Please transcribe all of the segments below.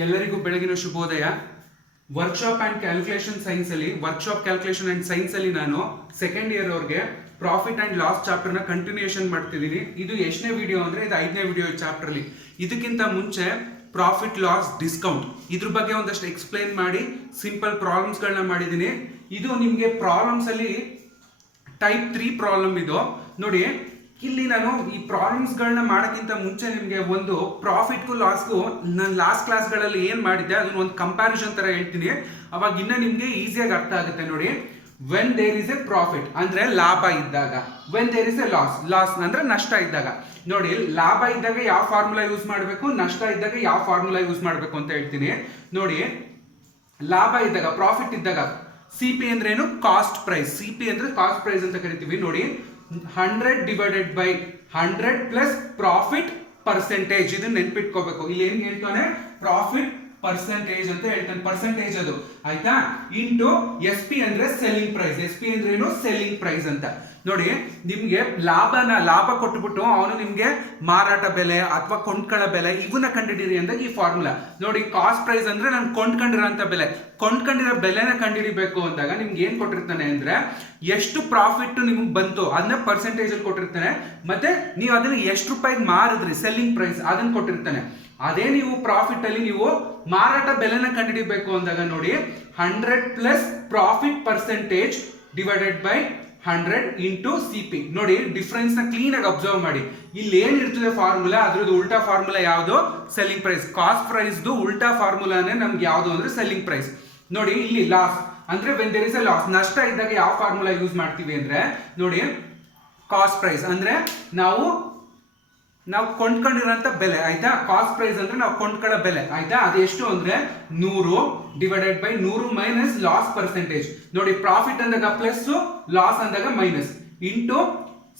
ಎಲ್ಲರಿಗೂ ಬೆಳಗಿನ ಶುಭೋದಯ. ವರ್ಕ್ಶಾಪ್ ಆ್ಯಂಡ್ ಕ್ಯಾಲ್ಕುಲೇಷನ್ ಸೈನ್ಸಲ್ಲಿ ವರ್ಕ್ಶಾಪ್ ಕ್ಯಾಲ್ಕುಲೇಷನ್ ಆ್ಯಂಡ್ ಸೈನ್ಸಲ್ಲಿ ನಾನು ಸೆಕೆಂಡ್ ಇಯರ್ ಅವ್ರಿಗೆ ಪ್ರಾಫಿಟ್ ಆ್ಯಂಡ್ ಲಾಸ್ ಚಾಪ್ಟರ್ನ ಕಂಟಿನ್ಯೂಯೇಷನ್ ಮಾಡ್ತಿದ್ದೀನಿ. ಇದು ಎಷ್ಟನೇ ವಿಡಿಯೋ ಅಂದರೆ ಇದು 5ನೇ ವಿಡಿಯೋ ಈ ಚಾಪ್ಟರ್ಲಿ. ಇದಕ್ಕಿಂತ ಮುಂಚೆ ಪ್ರಾಫಿಟ್ ಲಾಸ್ ಡಿಸ್ಕೌಂಟ್ ಇದ್ರ ಬಗ್ಗೆ ಒಂದಷ್ಟು ಎಕ್ಸ್ಪ್ಲೈನ್ ಮಾಡಿ ಸಿಂಪಲ್ ಪ್ರಾಬ್ಲಮ್ಸ್ಗಳನ್ನ ಮಾಡಿದ್ದೀನಿ. ಇದು ನಿಮಗೆ ಪ್ರಾಬ್ಲಮ್ಸಲ್ಲಿ ಟೈಪ್ 3 ಪ್ರಾಬ್ಲಮ್ ಇದು ನೋಡಿ. ಇಲ್ಲಿ ನಾನು ಈ ಪ್ರಾಬ್ಲಮ್ಸ್ಗಳನ್ನ ಮಾಡೋಕ್ಕಿಂತ ಮುಂಚೆ ನಿಮಗೆ ಒಂದು ಪ್ರಾಫಿಟ್ಗೂ ಲಾಸ್ಗೂ ನಾನು ಲಾಸ್ಟ್ ಕ್ಲಾಸ್ಗಳಲ್ಲಿ ಏನು ಮಾಡಿದ್ದೆ ಅದನ್ನ ಒಂದು ಕಂಪ್ಯಾರಿಸನ್ ಥರ ಹೇಳ್ತೀನಿ. ಅವಾಗ ಇನ್ನೂ ನಿಮಗೆ ಈಸಿಯಾಗಿ ಅರ್ಥ ಆಗುತ್ತೆ ನೋಡಿ. When there is a profit ಅಂದರೆ ಲಾಭ ಇದ್ದಾಗ, when there is a loss ಅಂದರೆ ನಷ್ಟ ಇದ್ದಾಗ. ನೋಡಿ, ಲಾಭ ಇದ್ದಾಗ ಯಾವ ಫಾರ್ಮುಲಾ ಯೂಸ್ ಮಾಡಬೇಕು, ನಷ್ಟ ಇದ್ದಾಗ ಯಾವ ಫಾರ್ಮುಲಾ ಯೂಸ್ ಮಾಡಬೇಕು ಅಂತ ಹೇಳ್ತೀನಿ. ನೋಡಿ, ಲಾಭ ಇದ್ದಾಗ ಪ್ರಾಫಿಟ್ ಇದ್ದಾಗ ಸಿ ಪಿ ಅಂದ್ರೆ ಏನು, ಕಾಸ್ಟ್ ಪ್ರೈಸ್. ಸಿ ಪಿ ಅಂದ್ರೆ ಕಾಸ್ಟ್ ಪ್ರೈಸ್ ಅಂತ ಕರಿತೀವಿ. ನೋಡಿ, 100 divided by 100 plus profit percentage. ಇದನ್ನ ನೆನ್ಪಿಟ್ಕೋಬೇಕು. ಇಲ್ಲಿ ಏನ್ ಹೇಳ್ತಾನೆ, ಪ್ರಾಫಿಟ್ ಪರ್ಸೆಂಟೇಜ್ ಅಂತ ಹೇಳ್ತಾನೆ, ಪರ್ಸೆಂಟೇಜ್ ಅದು ಆಯ್ತಾ. ಇಂಟು ಎಸ್ ಪಿ ಅಂದ್ರೆ ಸೆಲ್ಲಿಂಗ್ ಪ್ರೈಸ್. ಎಸ್ ಪಿ ಅಂದ್ರೆ ಏನು, ಸೆಲ್ಲಿಂಗ್ ಪ್ರೈಸ್ ಅಂತ. ನೋಡಿ, ನಿಮ್ಗೆ ಲಾಭ ಕೊಟ್ಬಿಟ್ಟು ಅವನು ನಿಮ್ಗೆ ಮಾರಾಟ ಬೆಲೆ ಅಥವಾ ಕೊಂಡ್ಕೊಳ್ಳೋ ಬೆಲೆ ಇವನ್ನ ಕಂಡುಹಿಡಿಯಿರಿ ಅಂತ ಈ ಫಾರ್ಮುಲಾ. ನೋಡಿ, ಕಾಸ್ಟ್ ಪ್ರೈಸ್ ಅಂದ್ರೆ ನಾನು ಕೊಂಡ್ಕೊಂಡಿರೋ ಬೆಲೆ, ಕೊಂಡ್ಕೊಂಡಿರೋ ಬೆಲೆನ ಕಂಡುಹಿಡಿಬೇಕು ಅಂದಾಗ ನಿಮ್ಗೆ ಏನ್ ಕೊಟ್ಟಿರ್ತಾನೆ ಅಂದ್ರೆ ಎಷ್ಟು ಪ್ರಾಫಿಟ್ ನಿಮ್ಗೆ ಬಂತು ಅದನ್ನ ಪರ್ಸೆಂಟೇಜ್ ಅಲ್ಲಿ ಕೊಟ್ಟಿರ್ತಾನೆ. ಮತ್ತೆ ನೀವು ಅದನ್ನ ಎಷ್ಟು ರೂಪಾಯಿಗೆ ಮಾರಿದ್ರಿ, ಸೆಲ್ಲಿಂಗ್ ಪ್ರೈಸ್ ಅದನ್ನ ಕೊಟ್ಟಿರ್ತಾನೆ. ಅದೇ ನೀವು ಪ್ರಾಫಿಟ್ ಅಲ್ಲಿ ನೀವು ಮಾರಾಟ ಬೆಲೆನ ಕಂಡುಹಿಡಿಬೇಕು ಅಂದಾಗ ನೋಡಿ, 100 plus profit percentage divided by 100 into c P. ನೋಡಿ, ಡಿಫ್ರೆನ್ಸ್ ನ ಕ್ಲೀನ್ ಆಗಿ ಅಬ್ಸರ್ವ್ ಮಾಡಿ. ಇಲ್ಲಿ ಏನಿರ್ತದೆ ಫಾರ್ಮುಲಾ, ಅದ್ರದ್ದು ಉಲ್ಟಾ ಫಾರ್ಮುಲಾ ಯಾವುದು, ಸೆಲ್ಲಿಂಗ್ ಪ್ರೈಸ್. ಕಾಸ್ಟ್ ಪ್ರೈಸ್ ಉಲ್ಟಾ ಫಾರ್ಮುಲಾನೇ ನಮ್ಗೆ ಯಾವುದು ಅಂದ್ರೆ ಸೆಲ್ಲಿಂಗ್ ಪ್ರೈಸ್. ನೋಡಿ, ಇಲ್ಲಿ ಲಾಸ್ ಅಂದ್ರೆ when there is a loss, ನಷ್ಟ ಇದ್ದಾಗ ಯಾವ ಫಾರ್ಮುಲಾ ಯೂಸ್ ಮಾಡ್ತೀವಿ ಅಂದ್ರೆ ನೋಡಿ, ಕಾಸ್ಟ್ ಪ್ರೈಸ್ ಅಂದ್ರೆ ನಾವು ಕೊಂಡ್ಕೊಂಡಿರೋಂಥ ಬೆಲೆ ಆಯ್ತಾ. ಕಾಸ್ಟ್ ಪ್ರೈಸ್ ಅಂದ್ರೆ ನಾವು ಕೊಂಡ್ಕೊಳ್ಳೋ ಬೆಲೆ ಆಯ್ತಾ. ಅದೆಷ್ಟು ಅಂದ್ರೆ 100 divided by 100 minus loss percentage. ನೋಡಿ, ಪ್ರಾಫಿಟ್ ಅಂದಾಗ ಪ್ಲಸ್, ಲಾಸ್ ಅಂದಾಗ ಮೈನಸ್, ಇಂಟು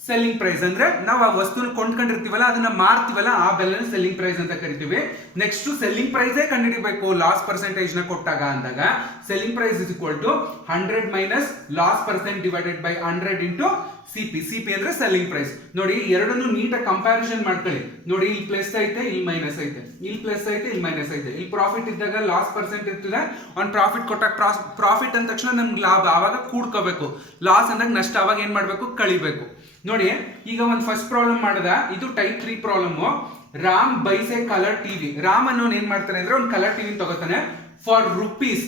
ಸೆಲ್ಲಿಂಗ್ ಪ್ರೈಸ್ ಅಂದ್ರೆ ನಾವು ಆ ವಸ್ತುನ ಕೊಂಡ್ಕೊಂಡಿರ್ತೀವಲ್ಲ ಅದನ್ನ ಮಾರ್ತೀವಲ್ಲ ಆ ಬೆಲೆನ ಸೆಲ್ಲಿಂಗ್ ಪ್ರೈಸ್ ಅಂತ ಕರಿತೀವಿ. ನೆಕ್ಸ್ಟ್ ಸೆಲ್ಲಿಂಗ್ ಪ್ರೈಸೇ ಕಂಡುಹಿಡಿಬೇಕು ಲಾಸ್ ಪರ್ಸೆಂಟೇಜ್ ನ ಕೊಟ್ಟಾಗ ಅಂದಾಗ selling price is equal to 100 minus loss percent divided by 100 into c p ಅಂದ್ರೆ ಸೆಲ್ಲಿಂಗ್ ಪ್ರೈಸ್. ನೋಡಿ, ಎರಡನ್ನು ನೀಟಾಗಿ ಕಂಪ್ಯಾರಿಸನ್ ಮಾಡ್ಕೊಳ್ಳಿ. ನೋಡಿ, ಇಲ್ಲಿ ಪ್ಲಸ್ ಐತೆ, ಇಲ್ಲಿ ಮೈನಸ್ ಐತೆ, ಇಲ್ಲಿ ಪ್ಲಸ್ ಐತೆ, ಇಲ್ಲಿ ಮೈನಸ್ ಐತೆ. ಇಲ್ಲಿ ಪ್ರಾಫಿಟ್ ಇದ್ದಾಗ ಲಾಸ್ ಪರ್ಸೆಂಟ್ ಇರ್ತದೆ, ಒಂದು ಪ್ರಾಫಿಟ್ ಕೊಟ್ಟಾಗ ಪ್ರಾಫಿಟ್ ಅಂದ ತಕ್ಷಣ ನಮ್ಗೆ ಲಾಭ ಆವಾಗ ಕೂಡ್ಕೋಬೇಕು, ಲಾಸ್ ಅಂದಾಗ ನಷ್ಟ ಅವಾಗ ಏನ್ ಮಾಡ್ಬೇಕು, ಕಳಿಬೇಕು. ನೋಡಿ, ಈಗ ಒಂದು ಫಸ್ಟ್ ಪ್ರಾಬ್ಲಮ್ ಮಾಡದ, ಇದು type 3 problem. Ram byes A colour TV. Ram unknown ಏನ್ ಮಾಡ್ತಾನೆ ಅಂದ್ರೆ ಒಂದು ಕಲರ್ ಟಿವಿ ತಗೋತಾನೆ for rupees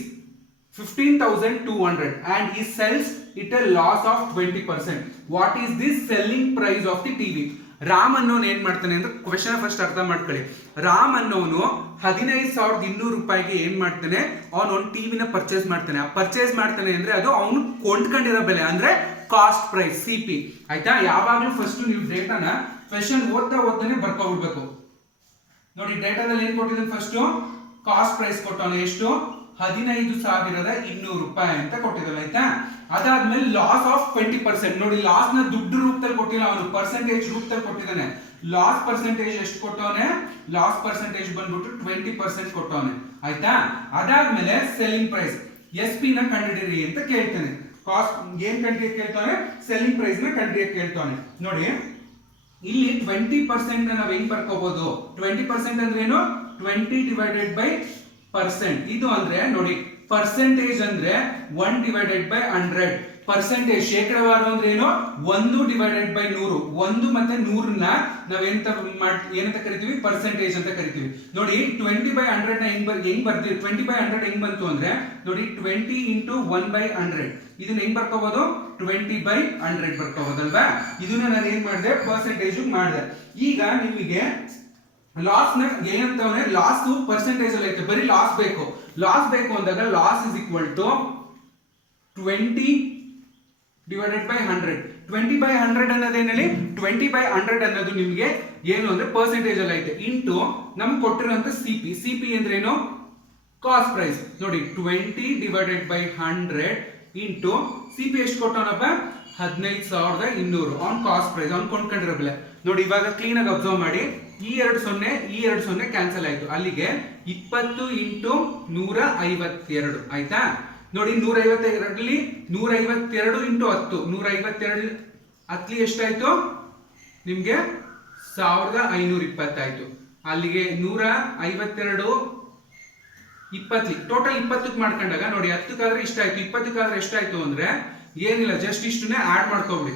15,200 and he sells it a loss of 20%. What is this selling price of the TV? Ram ಅನ್ನೋನು ಏನ್ ಮಾಡ್ತಾನೆ ಅಂದ್ರೆ ಕ್ವೆಶ್ಚನ್ ಫಸ್ಟ್ ಅರ್ಥ ಮಾಡ್ಕೊಳ್ಳಿ. ರಾಮ್ ಅನ್ನೋನು 15,200 ರೂಪಾಯಿಗೆ ಏನ್ ಮಾಡ್ತಾನೆ, ಅವನು ಒಂದು ಟಿವಿನ ಪರ್ಚೇಸ್ ಮಾಡ್ತಾನೆ. ಪರ್ಚೇಸ್ ಮಾಡ್ತಾನೆ ಅಂದ್ರೆ ಅದು ಅವನು ಕೊಂಡ್ಕೊಂಡಿರೋ ಬೆಲೆ ಅಂದ್ರೆ ಕಾಸ್ಟ್ ಪ್ರೈಸ್, ಸಿ ಪಿ ಆಯ್ತಾ. ಯಾವಾಗ್ಲೂ ಫಸ್ಟ್ ನೀವು ಡೇಟಾನ ಕ್ವೆಶ್ಚನ್ ಓದ್ತಾನೆ ಬರ್ಕೊಬಿಡ್ಬೇಕು. ನೋಡಿ, ಡೇಟಾದಲ್ಲಿ ಏನ್ ಕೊಟ್ಟಿದ್ದಾನೆ, ಫಸ್ಟ್ ಕಾಸ್ಟ್ ಪ್ರೈಸ್ ಕೊಟ್ಟವನು ಎಷ್ಟು, 15,200 ರೂಪಾಯಿ ಅಂತ ಕೊಟ್ಟಿದ್ದಾನೆ ಆಯ್ತಾ. ಅದಾದ್ಮೇಲೆ ಲಾಸ್ ಆಫ್ 20%. ನೋಡಿ, ಲಾಸ್ ನ ದುಡ್ಡು ರೂಪದಲ್ಲಿ ಕೊಟ್ಟಿಲ್ಲ, ಅವನು ಪರ್ಸೆಂಟೇಜ್ ರೂಪದಲ್ಲಿ ಕೊಟ್ಟಿದ್ದಾನೆ. ಲಾಸ್ ಪರ್ಸೆಂಟೇಜ್ ಎಷ್ಟು ಕೊಟ್ಟವನೆ, ಲಾಸ್ ಪರ್ಸೆಂಟೇಜ್ ಬಂದ್ಬಿಟ್ಟು 20% ಕೊಟ್ಟವನೆ ಆಯ್ತಾ. ಅದಾದ್ಮೇಲೆ ಸೆಲ್ಲಿಂಗ್ ಪ್ರೈಸ್ ಎಸ್ ಪಿ ನ ಕಂಡುಹಿಡಿಯಿರಿ ಅಂತ ಕೇಳ್ತಾನೆ. ಕಾಸ್ಟ್ ಏನ್ ಕಂಡುಹಿಡಿಯಕ್ಕೆ ಕೇಳ್ತಾನೆ, ಸೆಲ್ಲಿಂಗ್ ಪ್ರೈಸ್ ನ ಕಂಡುಹಿಡಿಯಕ್ಕೆ ಕೇಳ್ತಾನೆ. ನೋಡಿ, ಇಲ್ಲಿ 20% ನಾವು ಹೆಂಗ್ ಬರ್ಕೋಬಹುದು, 20% ಅಂದ್ರೆ ಏನು, 20 ಡಿವೈಡೆಡ್ ಬೈ ಪರ್ಸೆಂಟ್. ಇದು ಅಂದ್ರೆ ನೋಡಿ, ಪರ್ಸೆಂಟೇಜ್ ಅಂದ್ರೆ 1 ಡಿವೈಡೆಡ್ ಬೈ 100. ಪರ್ಸೆಂಟೇಜ್ ಶೇಕಡವಾರು ಅಂದ್ರೆ ಏನು, 1 ಡಿವೈಡೆಡ್ ಬೈ 100. 1 ಮತ್ತೆ 100ನ ಏನಂತ ಕರಿತೀವಿ, ಪರ್ಸೆಂಟೇಜ್ ಅಂತ ಕರಿತೀವಿ. ನೋಡಿ, 20 ಬೈ 100 ನ ಹೆಂಗ್ ಬರ್ತೀವಿ, 20 ಬೈ 100 ಹೆಂಗ್ ಬಂತು ಅಂದ್ರೆ ನೋಡಿ, 20 ಇಂಟು 1 ಬೈ 100. ಇದನ್ನ ಹೆಂಗ್ ಬರ್ಕೋಬಹುದು, 20 ಬೈ 100 ಬರ್ಕೋಬಹುದಲ್ವಾ. ಇದನ್ನ ನಾನು ಏನ್ ಮಾಡಿದೆ, ಪರ್ಸೆಂಟೇಜ್ ಮಾಡಿದೆ. ಈಗ ನಿಮಗೆ ಲಾಸ್ ನ ಏನಂತವನೆ, ಲಾಸ್ ಪರ್ಸೆಂಟೇಜ್ ಅಲ್ಲಿ ಐತೆ, ಬರೀ ಲಾಸ್ ಬೇಕು. ಲಾಸ್ ಬೇಕು ಅಂದಾಗ loss is equal to 20 divided by 100. 20 by 100 ಅನ್ನೋದೇನು ಹೇಳಿ, 20 ಬೈ 100 ಅನ್ನೋದು ನಿಮಗೆ ಏನು ಅಂದ್ರೆ ಪರ್ಸೆಂಟೇಜ್ ಅಲ್ಲಿ ಐತೆ, ಇಂಟು ನಮ್ಗೆ ಕೊಟ್ಟಿರೋಂಥ ಸಿ ಪಿ ಅಂದ್ರೆ ಏನು, ಕಾಸ್ಟ್ ಪ್ರೈಸ್. ನೋಡಿ, 20 divided by 100 into c p ಎಷ್ಟು ಕೊಟ್ಟವನಪ್ಪ, 15,200 ಆನ್ ಕಾಸ್ಟ್ ಪ್ರೈಸ್, ಅವ್ನು ಕೊಂಡ್ಕೊಂಡಿರೋ ಬೆಲೆ. ನೋಡಿ, ಇವಾಗ ಕ್ಲೀನ್ ಆಗಿ ಅಬ್ಸರ್ವ್ ಮಾಡಿ, ಈ 2 ಕ್ಯಾನ್ಸಲ್ ಆಯ್ತು. ಅಲ್ಲಿಗೆ 20 ಇಂಟು 152 ಆಯ್ತಾ. ನೋಡಿ, 152ರಲ್ಲಿ 152 ಇಂಟು 10, 152 10 ಎಷ್ಟಾಯ್ತು ನಿಮ್ಗೆ, 1520 ಆಯ್ತು. ಅಲ್ಲಿಗೆ 152 20 ಟೋಟಲ್ 20ಕ್ಕೆ ಮಾಡ್ಕೊಂಡಾಗ ನೋಡಿ 10ಕ್ಕಾದ್ರೆ ಇಷ್ಟ ಆಯ್ತು, 20ಕ್ಕಾದ್ರೆ ಎಷ್ಟಾಯ್ತು ಅಂದ್ರೆ ಏನಿಲ್ಲ, ಜಸ್ಟ್ ಇಷ್ಟನ್ನೇ ಆಡ್ ಮಾಡ್ಕೊಬಿಡಿ.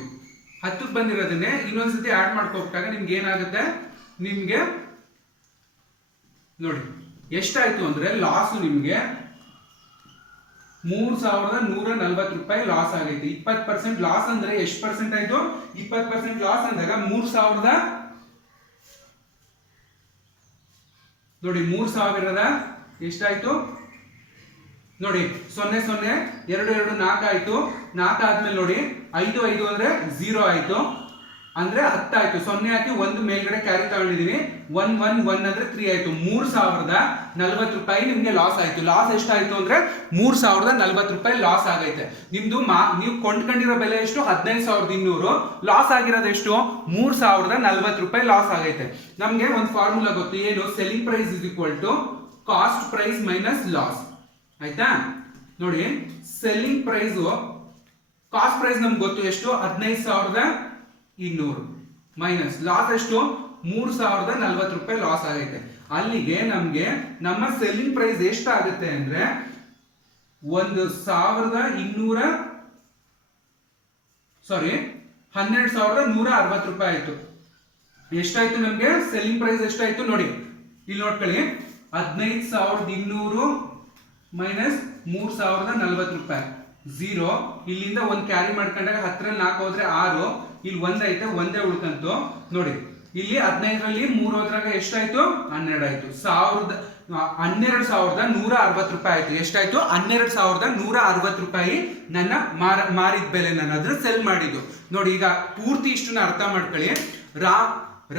10ಕ್ಕೆ ಬಂದಿರೋದನ್ನೇ ಇನ್ನೊಂದ್ಸತಿ ಆಡ್ ಮಾಡ್ಕೊಬಿಟ್ಟಾಗ ನಿಮ್ಗೆ ಏನಾಗುತ್ತೆ, ನಿಮ್ಗೆ ನೋಡಿ ಎಷ್ಟಾಯ್ತು ಅಂದ್ರೆ ಲಾಸ್ ನಿಮ್ಗೆ 3140 ರೂಪಾಯಿ ಲಾಸ್ ಆಗೈತೆ. 20% ಲಾಸ್ ಅಂದ್ರೆ ಎಷ್ಟು ಪರ್ಸೆಂಟ್ ಆಯ್ತು, 20% ಲಾಸ್ ಅಂದಾಗ 3000 ನೋಡಿ 3000ದ ಎಷ್ಟಾಯ್ತು ನೋಡಿ 0 0 2 2 4 ಆಯ್ತು. 4 ಆದ್ಮೇಲೆ ನೋಡಿ 5 5 ಅಂದ್ರೆ 0 ಆಯ್ತು, ಅಂದ್ರೆ 10 ಆಯ್ತು. 0 ಹಾಕಿ 1 ಮೇಲ್ಗಡೆ ಕ್ಯಾರಿ ತಗೊಂಡಿದೀನಿ, 1 1 1 ಅಂದ್ರೆ 3 ಆಯ್ತು. 3040 ರೂಪಾಯಿ ನಿಮ್ಗೆ ಲಾಸ್ ಆಯ್ತು. ಲಾಸ್ ಎಷ್ಟಾಯ್ತು ಅಂದ್ರೆ 3040 ರೂಪಾಯಿ ಲಾಸ್ ಆಗೈತೆ. ನಿಮ್ದು ನೀವು ಕೊಂಡ್ಕೊಂಡಿರೋ ಬೆಲೆ ಎಷ್ಟು, 15200, ಲಾಸ್ ಆಗಿರೋದು ಎಷ್ಟು, 3040 ರೂಪಾಯಿ ಲಾಸ್ ಆಗೈತೆ. ನಮ್ಗೆ ಒಂದು ಫಾರ್ಮುಲಾ ಗೊತ್ತು, ಏನು, selling price is equal to cost price minus loss. ಆಯ್ತಾ, ನೋಡಿ ಸೆಲ್ಲಿಂಗ್ ಪ್ರೈಸ್, ಕಾಸ್ಟ್ ಪ್ರೈಸ್ ನಮ್ಗೆ ಗೊತ್ತು ಎಷ್ಟು, 15200 ಮೈನಸ್ ಲಾಸ್ ಎಷ್ಟು, 3040 ರೂಪಾಯಿ ಲಾಸ್ ಆಗೈತೆ. ಅಲ್ಲಿಗೆ ನಮ್ಗೆ ನಮ್ಮ ಸೆಲ್ಲಿಂಗ್ ಪ್ರೈಸ್ ಎಷ್ಟಾಗುತ್ತೆ ಅಂದ್ರೆ 12160 ರೂಪಾಯಿ ಆಯ್ತು. ಎಷ್ಟಾಯ್ತು ನಮ್ಗೆ ಸೆಲ್ಲಿಂಗ್ ಪ್ರೈಸ್ ಎಷ್ಟಾಯ್ತು ನೋಡಿ, ಇಲ್ಲಿ ನೋಡ್ಕೊಳ್ಳಿ, 15200 ಮೈನಸ್ 3040 ರೂಪಾಯಿ, 0. ಇಲ್ಲಿಂದ ಒಂದು ಕ್ಯಾರಿ ಮಾಡ್ಕೊಂಡಾಗ 10ರಲ್ಲಿ 4 ಹೋದ್ರೆ 6, ಇಲ್ಲಿ 1 ಐತೆ, ಒಂದೇ ಉಳ್ಕಂತು ನೋಡಿ. ಇಲ್ಲಿ 15ರಲ್ಲಿ 3 ಹೋದ್ರಾಗ ಎಷ್ಟಾಯ್ತು, 12 ಆಯ್ತು. 12160 ರೂಪಾಯಿ ಆಯ್ತು. ಎಷ್ಟಾಯ್ತು, 12160 ರೂಪಾಯಿ ನನ್ನ ಮಾರಿದ ಬೆಲೆ, ನಾನು ಅದ್ರ ಸೆಲ್ ಮಾಡಿದ್ದು ನೋಡಿ. ಈಗ ಪೂರ್ತಿ ಇಷ್ಟನ್ನ ಅರ್ಥ ಮಾಡ್ಕೊಳ್ಳಿ.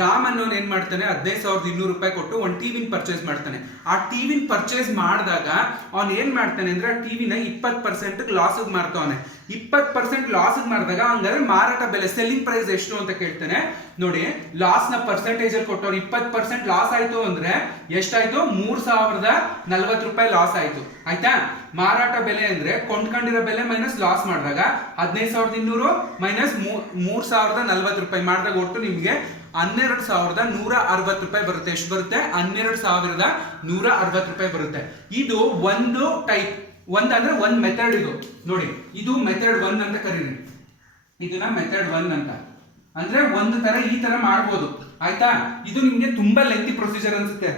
ರಾಮ್ ಅನ್ನೋನ್ ಏನ್ ಮಾಡ್ತಾನೆ, 15200 ರೂಪಾಯಿ ಕೊಟ್ಟು ಒಂದು ಟಿವಿನ ಪರ್ಚೇಸ್ ಮಾಡ್ತಾನೆ. ಆ ಟಿವಿನ ಪರ್ಚೇಸ್ ಮಾಡಿದಾಗ ಅವ್ನು ಏನ್ ಮಾಡ್ತಾನೆ ಅಂದ್ರೆ ಆ ಟಿವಿನ 20% ಲಾಸ್ಗೆ ಮಾರ್ತಾವನೆ. 20% ಲಾಸ್ಗೆ ಮಾರಿದಾಗ ಹಂಗಾದ್ರೆ ಮಾರಾಟ ಬೆಲೆ, ಸೆಲ್ಲಿಂಗ್ ಪ್ರೈಸ್ ಎಷ್ಟು ಅಂತ ಕೇಳ್ತಾನೆ. ನೋಡಿ ಲಾಸ್ ನ ಪರ್ಸೆಂಟೇಜ್ ಅಲ್ಲಿ ಕೊಟ್ಟವ್ರು 20% ಲಾಸ್ ಆಯ್ತು ಅಂದ್ರೆ ಎಷ್ಟಾಯ್ತು, 3040 ರೂಪಾಯಿ ಲಾಸ್ ಆಯ್ತು. ಆಯ್ತಾ, ಮಾರಾಟ ಬೆಲೆ ಅಂದ್ರೆ ಕೊಂಡ್ಕೊಂಡಿರೋ ಬೆಲೆ ಮೈನಸ್ ಲಾಸ್ ಮಾಡಿದಾಗ 15200 ಮೈನಸ್ 3040 ರೂಪಾಯಿ ಮಾಡಿದಾಗ ಒಟ್ಟು ನಿಮ್ಗೆ 12160 ರೂಪಾಯಿ ಬರುತ್ತೆ. ಎಷ್ಟು ಬರುತ್ತೆ, 12160 ರೂಪಾಯಿ ಬರುತ್ತೆ. ಇದು ಒಂದು ಟೈಪ್, ಅಂದ್ರೆ ಒಂದು ಮೆಥಡ್. ಇದು ನೋಡಿ, ಇದು ಮೆಥಡ್ 1 ಅಂತ ಕರೀರಿ. ಇದನ್ನ ಮೆಥಡ್ 1 ಅಂತ ಅಂದ್ರೆ ಒಂದು ತರ ಈ ತರ ಮಾಡ್ಬೋದು. ಆಯ್ತಾ, ಇದು ನಿಮ್ಗೆ ತುಂಬಾ ಲೆಂತಿ ಪ್ರೊಸೀಜರ್ ಅನ್ಸುತ್ತೆ,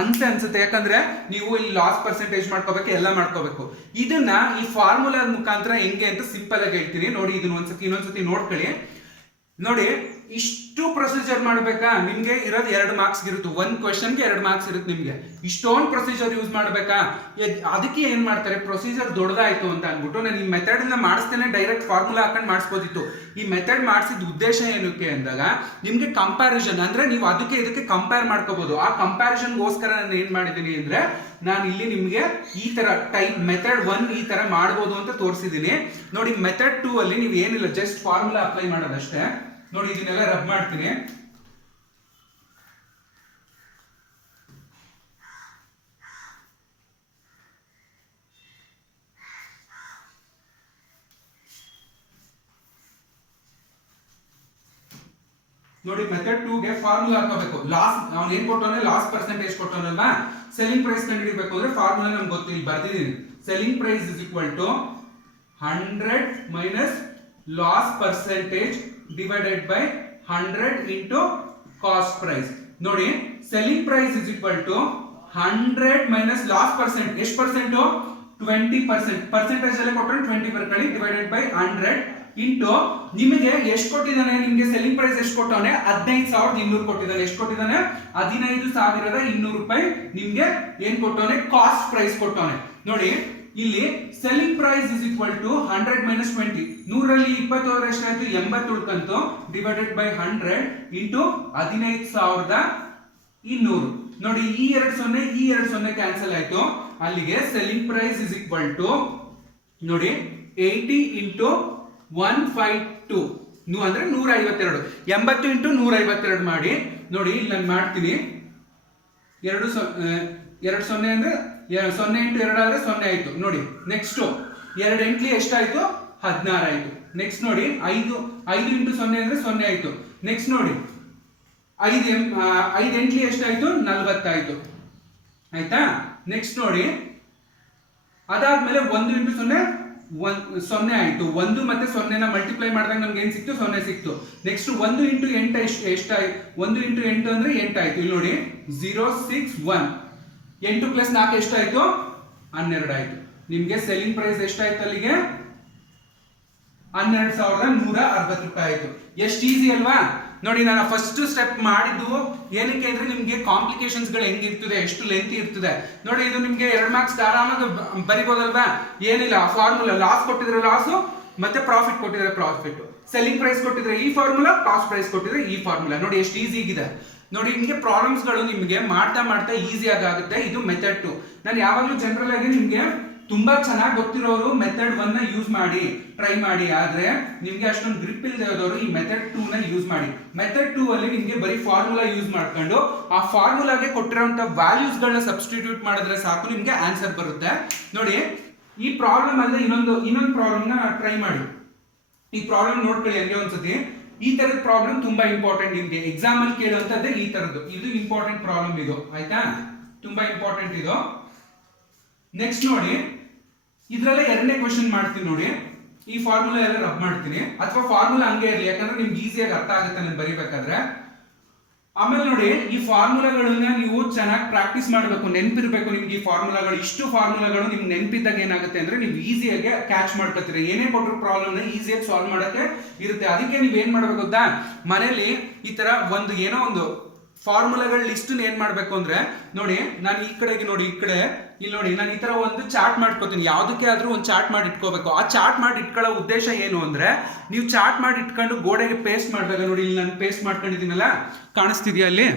ಅನ್ಸುತ್ತೆ, ಯಾಕಂದ್ರೆ ನೀವು ಇಲ್ಲಿ ಲಾಸ್ ಪರ್ಸೆಂಟೇಜ್ ಮಾಡ್ಕೋಬೇಕು, ಎಲ್ಲ ಮಾಡ್ಕೋಬೇಕು. ಇದನ್ನ ಈ ಫಾರ್ಮುಲಾ ಮುಖಾಂತರ ಹೆಂಗೆ ಅಂತ ಸಿಂಪಲ್ ಆಗಿ ಹೇಳ್ತೀನಿ ನೋಡಿ. ಇದನ್ನ ಇನ್ನೊಂದ್ಸತಿ ನೋಡ್ಕೊಳ್ಳಿ. ನೋಡಿ, ಇಷ್ಟು ಪ್ರೊಸೀಜರ್ ಮಾಡ್ಬೇಕಾ, ನಿಮ್ಗೆ ಇರೋದು 2 ಮಾರ್ಕ್ಸ್ ಇರುತ್ತೆ, ಒಂದು ಕ್ವೆಶನ್ಗೆ 2 ಮಾರ್ಕ್ಸ್ ಇರುತ್ತೆ. ನಿಮ್ಗೆ ಇಷ್ಟೊಂದು ಪ್ರೊಸೀಜರ್ ಯೂಸ್ ಮಾಡ್ಬೇಕಾ, ಅದಕ್ಕೆ ಏನ್ ಮಾಡ್ತಾರೆ, ಪ್ರೊಸೀಜರ್ ದೊಡ್ಡದಾಯ್ತು ಅಂತ ಅಂದ್ಬಿಟ್ಟು ನಾನು ಈ ಮೆಥಡ್ ಇಂದ ಮಾಡಿಸ್ತೇನೆ, ಡೈರೆಕ್ಟ್ ಫಾರ್ಮುಲಾ ಹಾಕೊಂಡು ಮಾಡಿಸ್ಬೋದಿತ್ತು. ಈ ಮೆಥಡ್ ಮಾಡಿಸಿದ ಉದ್ದೇಶ ಏನಕ್ಕೆ ಅಂದಾಗ ನಿಮ್ಗೆ ಕಂಪ್ಯಾರಿಸನ್, ಅಂದ್ರೆ ನೀವು ಅದಕ್ಕೆ ಇದಕ್ಕೆ ಕಂಪೇರ್ ಮಾಡ್ಕೋಬಹುದು. ಆ ಕಂಪ್ಯಾರಿಸನ್ಗೋಸ್ಕರ ನಾನು ಏನ್ ಮಾಡಿದೀನಿ ಅಂದ್ರೆ ನಾನು ಇಲ್ಲಿ ನಿಮ್ಗೆ ಈ ತರ ಟೈಪ್ ಮೆಥಡ್ 1 ಈ ತರ ಮಾಡ್ಬೋದು ಅಂತ ತೋರಿಸಿದೀನಿ ನೋಡಿ. ಮೆಥಡ್ 2 ಅಲ್ಲಿ ನೀವು ಏನಿಲ್ಲ, ಜಸ್ಟ್ ಫಾರ್ಮುಲಾ ಅಪ್ಲೈ ಮಾಡೋದಷ್ಟೇ. ನೋಡಿ, ಇದನ್ನೆಲ್ಲ ರಬ್ ಮಾಡ್ತೀನಿ. ನೋಡಿ, ಮೆಥಡ್ 2 ಗೆ ಫಾರ್ಮುಲಾ ಹಾಕಬೇಕು. ಲಾಸ್ ಅವ್ನು ಏನ್ ಕೊಟ್ಟವನೆ, ಲಾಸ್ ಪರ್ಸೆಂಟೇಜ್ ಕೊಟ್ಟವನಲ್ವಾ. ಸೆಲ್ಲಿಂಗ್ ಪ್ರೈಸ್ ಕಂಡುಹಿಡಿಬೇಕು ಅಂದ್ರೆ ಫಾರ್ಮುಲಾ ನಮ್ಗೆ ಗೊತ್ತು, ಇಲ್ಲಿ ಬರ್ದಿದ್ದೀನಿ. Selling price is equal to 100 minus loss percentage divided by 100 into cost price. ನೋಡಿ, selling price is equal to 100 minus loss percent, ಎಷ್ಟು ಪರ್ಸೆಂಟ್, 20%. ಪರ್ಸೆಂಟೇಜ್ ಅಲ್ಲಿ ಕೊಟ್ಟರೆ 20 ಬರ್ಕೊಳ್ಳಿ, ಡಿವೈಡೆಡ್ ಬೈ 100 ಇಂಟು ನಿಮಗೆ ಎಷ್ಟು ಕೊಟ್ಟಿದ್ದಾನೆ, ನಿಮಗೆ ಸೆಲ್ಲಿಂಗ್ ಪ್ರೈಸ್ ಎಷ್ಟು ಕೊಟ್ಟವನೆ, 15200 ಕೊಟ್ಟಿದ್ದಾನೆ. ಎಷ್ಟು ಕೊಟ್ಟಿದ್ದಾನೆ, 15200 ರೂಪಾಯಿ ನಿಮ್ಗೆ ಏನ್ ಕೊಟ್ಟವನೆ, ಕಾಸ್ಟ್ ಪ್ರೈಸ್ ಕೊಟ್ಟವನೆ. ನೋಡಿ, ಇಲ್ಲಿ selling price is equal to 100 minus 20, 100ರಲ್ಲಿ 20 ಹೋದ್ರೆ ಎಷ್ಟಾಯ್ತು, 80 ಉಳ್ಕಂತು, ಡಿವೈಡೆಡ್ ಬೈ 100 ಇಂಟು 15200. ನೋಡಿ, ಈ 2 ಕ್ಯಾನ್ಸಲ್ ಆಯ್ತು. ಅಲ್ಲಿಗೆ selling price is equal to ನೋಡಿ 80 ಇಂಟು 152 ಅಂದ್ರೆ 152. 80 ಇಂಟು 152 ಮಾಡಿ. ನೋಡಿ, ಇಲ್ಲಿ ನಾನು ಮಾಡ್ತೀನಿ, 2 0 ಅಂದ್ರೆ 0 ಇಂಟು 2 ಆದ್ರೆ 0 ಆಯ್ತು. ನೋಡಿ, ನೆಕ್ಸ್ಟ್ 2 ಎಂಟ್ಲಿ ಎಷ್ಟಾಯ್ತು, 16 ಆಯ್ತು. ನೆಕ್ಸ್ಟ್ ನೋಡಿ, 5 ಇಂಟು 0 ಅಂದ್ರೆ 0 ಆಯ್ತು. ನೆಕ್ಸ್ಟ್ ನೋಡಿ, 5 ಎಂಟ್ಲಿ ಎಷ್ಟಾಯ್ತು, 40 ಆಯ್ತು. ಆಯ್ತಾ, ನೆಕ್ಸ್ಟ್ ನೋಡಿ, ಅದಾದ್ಮೇಲೆ 1 ಇಂಟು 0 0 ಆಯ್ತು. 1 ಮತ್ತೆ 0ನ ಮಲ್ಟಿಪ್ಲೈ ಮಾಡಿದಾಗ ನಮ್ಗೆ ಏನ್ ಸಿಕ್ತು? 0 ಸಿಕ್ತು. ನೆಕ್ಸ್ಟ್ 1 ಇಂಟು 8 ಎಷ್ಟಾಯ್ತು? 1 ಇಂಟು 8 ಅಂದ್ರೆ 8 ಆಯ್ತು. ಇಲ್ಲಿ ನೋಡಿ 0 6 1, 8 ಪ್ಲಸ್ 4 ಎಷ್ಟಾಯ್ತು? 12 ಆಯ್ತು. ನಿಮ್ಗೆ ಸೆಲ್ಲಿಂಗ್ ಪ್ರೈಸ್ ಎಷ್ಟಾಯ್ತು ಅಲ್ಲಿಗೆ? 12,160 ರೂಪಾಯಿ ಆಯ್ತು. ಎಷ್ಟು ಈಸಿ ಅಲ್ವಾ? ನೋಡಿ, ನಾನು ಫಸ್ಟ್ ಸ್ಟೆಪ್ ಮಾಡಿದ್ದು ಏನಕ್ಕೆ ಅಂದ್ರೆ ನಿಮ್ಗೆ ಕಾಂಪ್ಲಿಕೇಶನ್ಸ್ ಗಳು ಹೆಂಗಿರ್ತದೆ, ಎಷ್ಟು ಲೆಂತ್ ಇರ್ತದೆ ನೋಡಿ. ಇದು ನಿಮ್ಗೆ 2 ಮಾರ್ಕ್ಸ್ ಆರಾಮಾಗಿ ಬರಿಬೋದಲ್ವಾ? ಏನಿಲ್ಲ, ಫಾರ್ಮುಲಾ ಲಾಸ್ ಕೊಟ್ಟಿದ್ರೆ ಲಾಸ್, ಮತ್ತೆ ಪ್ರಾಫಿಟ್ ಕೊಟ್ಟಿದ್ರೆ ಪ್ರಾಫಿಟ್, ಸೆಲ್ಲಿಂಗ್ ಪ್ರೈಸ್ ಕೊಟ್ಟಿದ್ರೆ ಈ ಫಾರ್ಮುಲಾ, ಕಾಸ್ಟ್ ಪ್ರೈಸ್ ಕೊಟ್ಟಿದ್ರೆ ಈ ಫಾರ್ಮುಲಾ. ನೋಡಿ ಎಷ್ಟು ಈಸಿ ಇದೆ. ನೋಡಿ, ನಿಮಗೆ ಪ್ರಾಬ್ಲಮ್ಸ್ ಗಳು ನಿಮಗೆ ಮಾಡ್ತಾ ಮಾಡ್ತಾ ಈಸಿ ಆಗುತ್ತೆ. ಇದು ಮೆಥಡ್ 2. ನಾನು ಯಾವಾಗಲೂ ಜನರಲ್ ಆಗಿ ನಿಮ್ಗೆ ತುಂಬಾ ಚೆನ್ನಾಗಿ ಗೊತ್ತಿರೋರು ಮೆಥಡ್ 1 ನ ಯೂಸ್ ಮಾಡಿ ಟ್ರೈ ಮಾಡಿ. ಆದ್ರೆ ನಿಮ್ಗೆ ಅಷ್ಟೊಂದು ಗ್ರಿಪ್ ಇಲ್ಲದೆ ಇರೋರು ಈ ಮೆಥಡ್ 2 ನ ಯೂಸ್ ಮಾಡಿ. ಮೆಥಡ್ 2 ಅಲ್ಲಿ ನಿಮ್ಗೆ ಬರೀ ಫಾರ್ಮುಲಾ ಯೂಸ್ ಮಾಡ್ಕೊಂಡು ಆ ಫಾರ್ಮುಲಾಗೆ ಕೊಟ್ಟಿರೋಂಥ ವ್ಯಾಲ್ಯೂಸ್ ಗಳನ್ನ ಸಬ್ಸ್ಟಿಟ್ಯೂಟ್ ಮಾಡಿದ್ರೆ ಸಾಕು, ನಿಮ್ಗೆ ಆನ್ಸರ್ ಬರುತ್ತೆ. ನೋಡಿ, ಈ ಪ್ರಾಬ್ಲಮ್ ಅಲ್ಲದೆ ಇನ್ನೊಂದು ಪ್ರಾಬ್ಲಮ್ ನ ಟ್ರೈ ಮಾಡಿ. ಈ ಪ್ರಾಬ್ಲಮ್ ನೋಡ್ಕೊಳ್ಳಿ ಹಂಗೆ ಒಂದ್ಸತಿ. ಈ ತರದ ಪ್ರಾಬ್ಲಮ್ ತುಂಬಾ ಇಂಪಾರ್ಟೆಂಟ್, ನಿಮ್ಗೆ ಎಕ್ಸಾಮ್ ಅಲ್ಲಿ ಕೇಳುವಂತದ್ದೇ ಈ ತರದ್ದು. ಇದು ಇಂಪಾರ್ಟೆಂಟ್ ಪ್ರಾಬ್ಲಮ್, ಇದು ಆಯ್ತಾ? ತುಂಬಾ ಇಂಪಾರ್ಟೆಂಟ್ ಇದು. ನೆಕ್ಸ್ಟ್ ನೋಡಿ, ಇದ್ರಲ್ಲೇ 2ನೇ ಕ್ವೆಶ್ಚನ್ ಮಾಡ್ತೀನಿ ನೋಡಿ. ಈ ಫಾರ್ಮುಲಾ ಎಲ್ಲ ರಬ್ ಮಾಡ್ತೀನಿ, ಅಥವಾ ಫಾರ್ಮುಲಾ ಹಂಗೆ ಇರಲಿ, ಯಾಕಂದ್ರೆ ನಿಮ್ಗೆ ಈಸಿಯಾಗಿ ಅರ್ಥ ಆಗುತ್ತೆ ನಾನು ಬರಿಬೇಕಾದ್ರೆ. ಆಮೇಲೆ ನೋಡಿ, ಈ ಫಾರ್ಮುಲಾಗಳನ್ನ ನೀವು ಚೆನ್ನಾಗಿ ಪ್ರಾಕ್ಟೀಸ್ ಮಾಡಬೇಕು, ನೆನಪಿರ್ಬೇಕು ನಿಮ್ಗೆ ಈ ಫಾರ್ಮುಲಾಗಳು. ಇಷ್ಟು ಫಾರ್ಮುಲಾಗಳು ನಿಮ್ಗೆ ನೆನಪಿದ್ದಾಗ ಏನಾಗುತ್ತೆ ಅಂದ್ರೆ ನೀವು ಈಸಿಯಾಗಿ ಕ್ಯಾಚ್ ಮಾಡ್ಕೊತೀರಿ. ಏನೇ ಕೊಟ್ಟರು ಪ್ರಾಬ್ಲಮ್ ನ ಈಸಿಯಾಗಿ ಸಾಲ್ವ್ ಮಾಡಕ್ಕೆ ಇರುತ್ತೆ. ಅದಕ್ಕೆ ನೀವ್ ಏನ್ ಮಾಡ್ಬೇಕು ಗೊತ್ತಾ? ಮನೇಲಿ ಈ ತರ ಏನೋ ಒಂದು ಫಾರ್ಮುಲಾಗಳ ಲಿಸ್ಟ್ ಏನ್ ಮಾಡ್ಬೇಕು ಅಂದ್ರೆ, ನೋಡಿ ನಾನು ಈ ಕಡೆಗೆ ನೋಡಿ, ಇಲ್ಲಿ ನೋಡಿ, ನಾನು ಈ ತರ ಒಂದು ಚಾರ್ಟ್ ಮಾಡ್ಕೋತೀನಿ. ಯಾವ್ದಕ್ಕೆ ಆದ್ರೂ ಒಂದು ಚಾರ್ಟ್ ಮಾಡಿ ಇಟ್ಕೋಬೇಕು. ಆ ಚಾರ್ಟ್ ಮಾಡಿ ಇಟ್ಕೊಳ್ಳೋ ಉದ್ದೇಶ ಏನು ಅಂದ್ರೆ, ನೀವು ಚಾರ್ಟ್ ಮಾಡಿ ಇಟ್ಕೊಂಡು ಗೋಡೆಗೆ ಪೇಸ್ಟ್ ಮಾಡಿದಾಗ, ನೋಡಿ ಇಲ್ಲಿ ನಾನು ಪೇಸ್ಟ್ ಮಾಡ್ಕೊಂಡಿದ್ದೀನಲ್ಲ, ಕಾಣಿಸ್ತಿದ್ಯಾ ಅಲ್ಲಿ?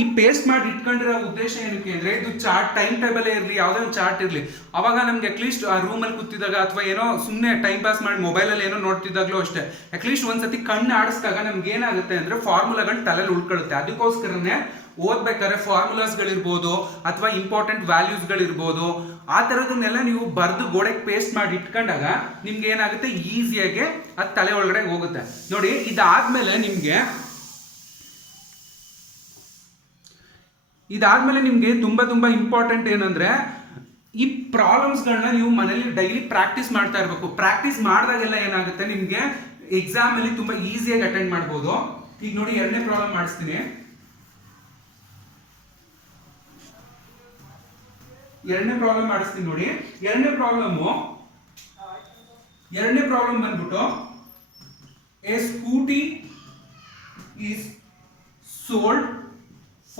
ಈ ಪೇಸ್ಟ್ ಮಾಡಿ ಇಟ್ಕೊಂಡಿರೋ ಉದ್ದೇಶ ಏನಕ್ಕೆ ಅಂದ್ರೆ, ಇದು ಚಾರ್ಟ್ ಟೈಮ್ ಟೇಬಲ್ ಇರಲಿ, ಯಾವುದೇ ಒಂದು ಚಾರ್ಟ್ ಇರಲಿ, ಅವಾಗ ನಮ್ಗೆ ಅಟ್ಲೀಸ್ಟ್ ಆ ರೂಮಲ್ಲಿ ಕೂತಿದ್ದಾಗ ಅಥವಾ ಏನೋ ಸುಮ್ಮನೆ ಟೈಮ್ ಪಾಸ್ ಮಾಡಿ ಮೊಬೈಲಲ್ಲಿ ಏನೋ ನೋಡ್ತಿದ್ದಾಗಲೂ ಅಷ್ಟೇ, ಅಟ್ಲೀಸ್ಟ್ ಒಂದ್ಸತಿ ಕಣ್ಣು ಆಡಿಸಿದಾಗ ನಮ್ಗೆ ಏನಾಗುತ್ತೆ ಅಂದ್ರೆ ಫಾರ್ಮುಲಾಗಳು ತಲೆಯಲ್ಲಿ ಉಳ್ಕೊಳ್ಳುತ್ತೆ. ಅದಕ್ಕೋಸ್ಕರನೇ ಓದ್ಬೇಕಾದ್ರೆ ಫಾರ್ಮುಲಾಸ್ಗಳಿರ್ಬೋದು ಅಥವಾ ಇಂಪಾರ್ಟೆಂಟ್ ವ್ಯಾಲ್ಯೂಸ್ಗಳಿರ್ಬೋದು, ಆ ಥರದನ್ನೆಲ್ಲ ನೀವು ಬರೆದು ಗೋಡೆಗೆ ಪೇಸ್ಟ್ ಮಾಡಿ ಇಟ್ಕೊಂಡಾಗ ನಿಮ್ಗೆ ಏನಾಗುತ್ತೆ, ಈಸಿಯಾಗಿ ಅದು ತಲೆ ಒಳಗಡೆ ಹೋಗುತ್ತೆ. ನೋಡಿ, ಇದಾದ್ಮೇಲೆ ನಿಮ್ಗೆ ತುಂಬಾ ಇಂಪಾರ್ಟೆಂಟ್ ಏನಂದ್ರೆ, ಈ ಪ್ರಾಬ್ಲಮ್ಸ್ಗಳನ್ನ ನೀವು ಮನೇಲಿ ಡೈಲಿ ಪ್ರಾಕ್ಟೀಸ್ ಮಾಡ್ತಾ ಇರಬೇಕು. ಪ್ರಾಕ್ಟೀಸ್ ಮಾಡಿದಾಗೆಲ್ಲ ಏನಾಗುತ್ತೆ, ನಿಮ್ಗೆ ಎಕ್ಸಾಮ್ ಅಲ್ಲಿ ತುಂಬಾ ಈಸಿಯಾಗಿ ಅಟೆಂಡ್ ಮಾಡ್ಬೋದು. ಈಗ ನೋಡಿ, 2ನೇ ಪ್ರಾಬ್ಲಮ್ ಮಾಡಿಸ್ತೀನಿ. 2ನೇ ಪ್ರಾಬ್ಲಮ್ ಮಾಡಿಸ್ತೀನಿ ನೋಡಿ. 2ನೇ ಪ್ರಾಬ್ಲಮ್ ಬಂದ್ಬಿಟ್ಟು, A scooty is sold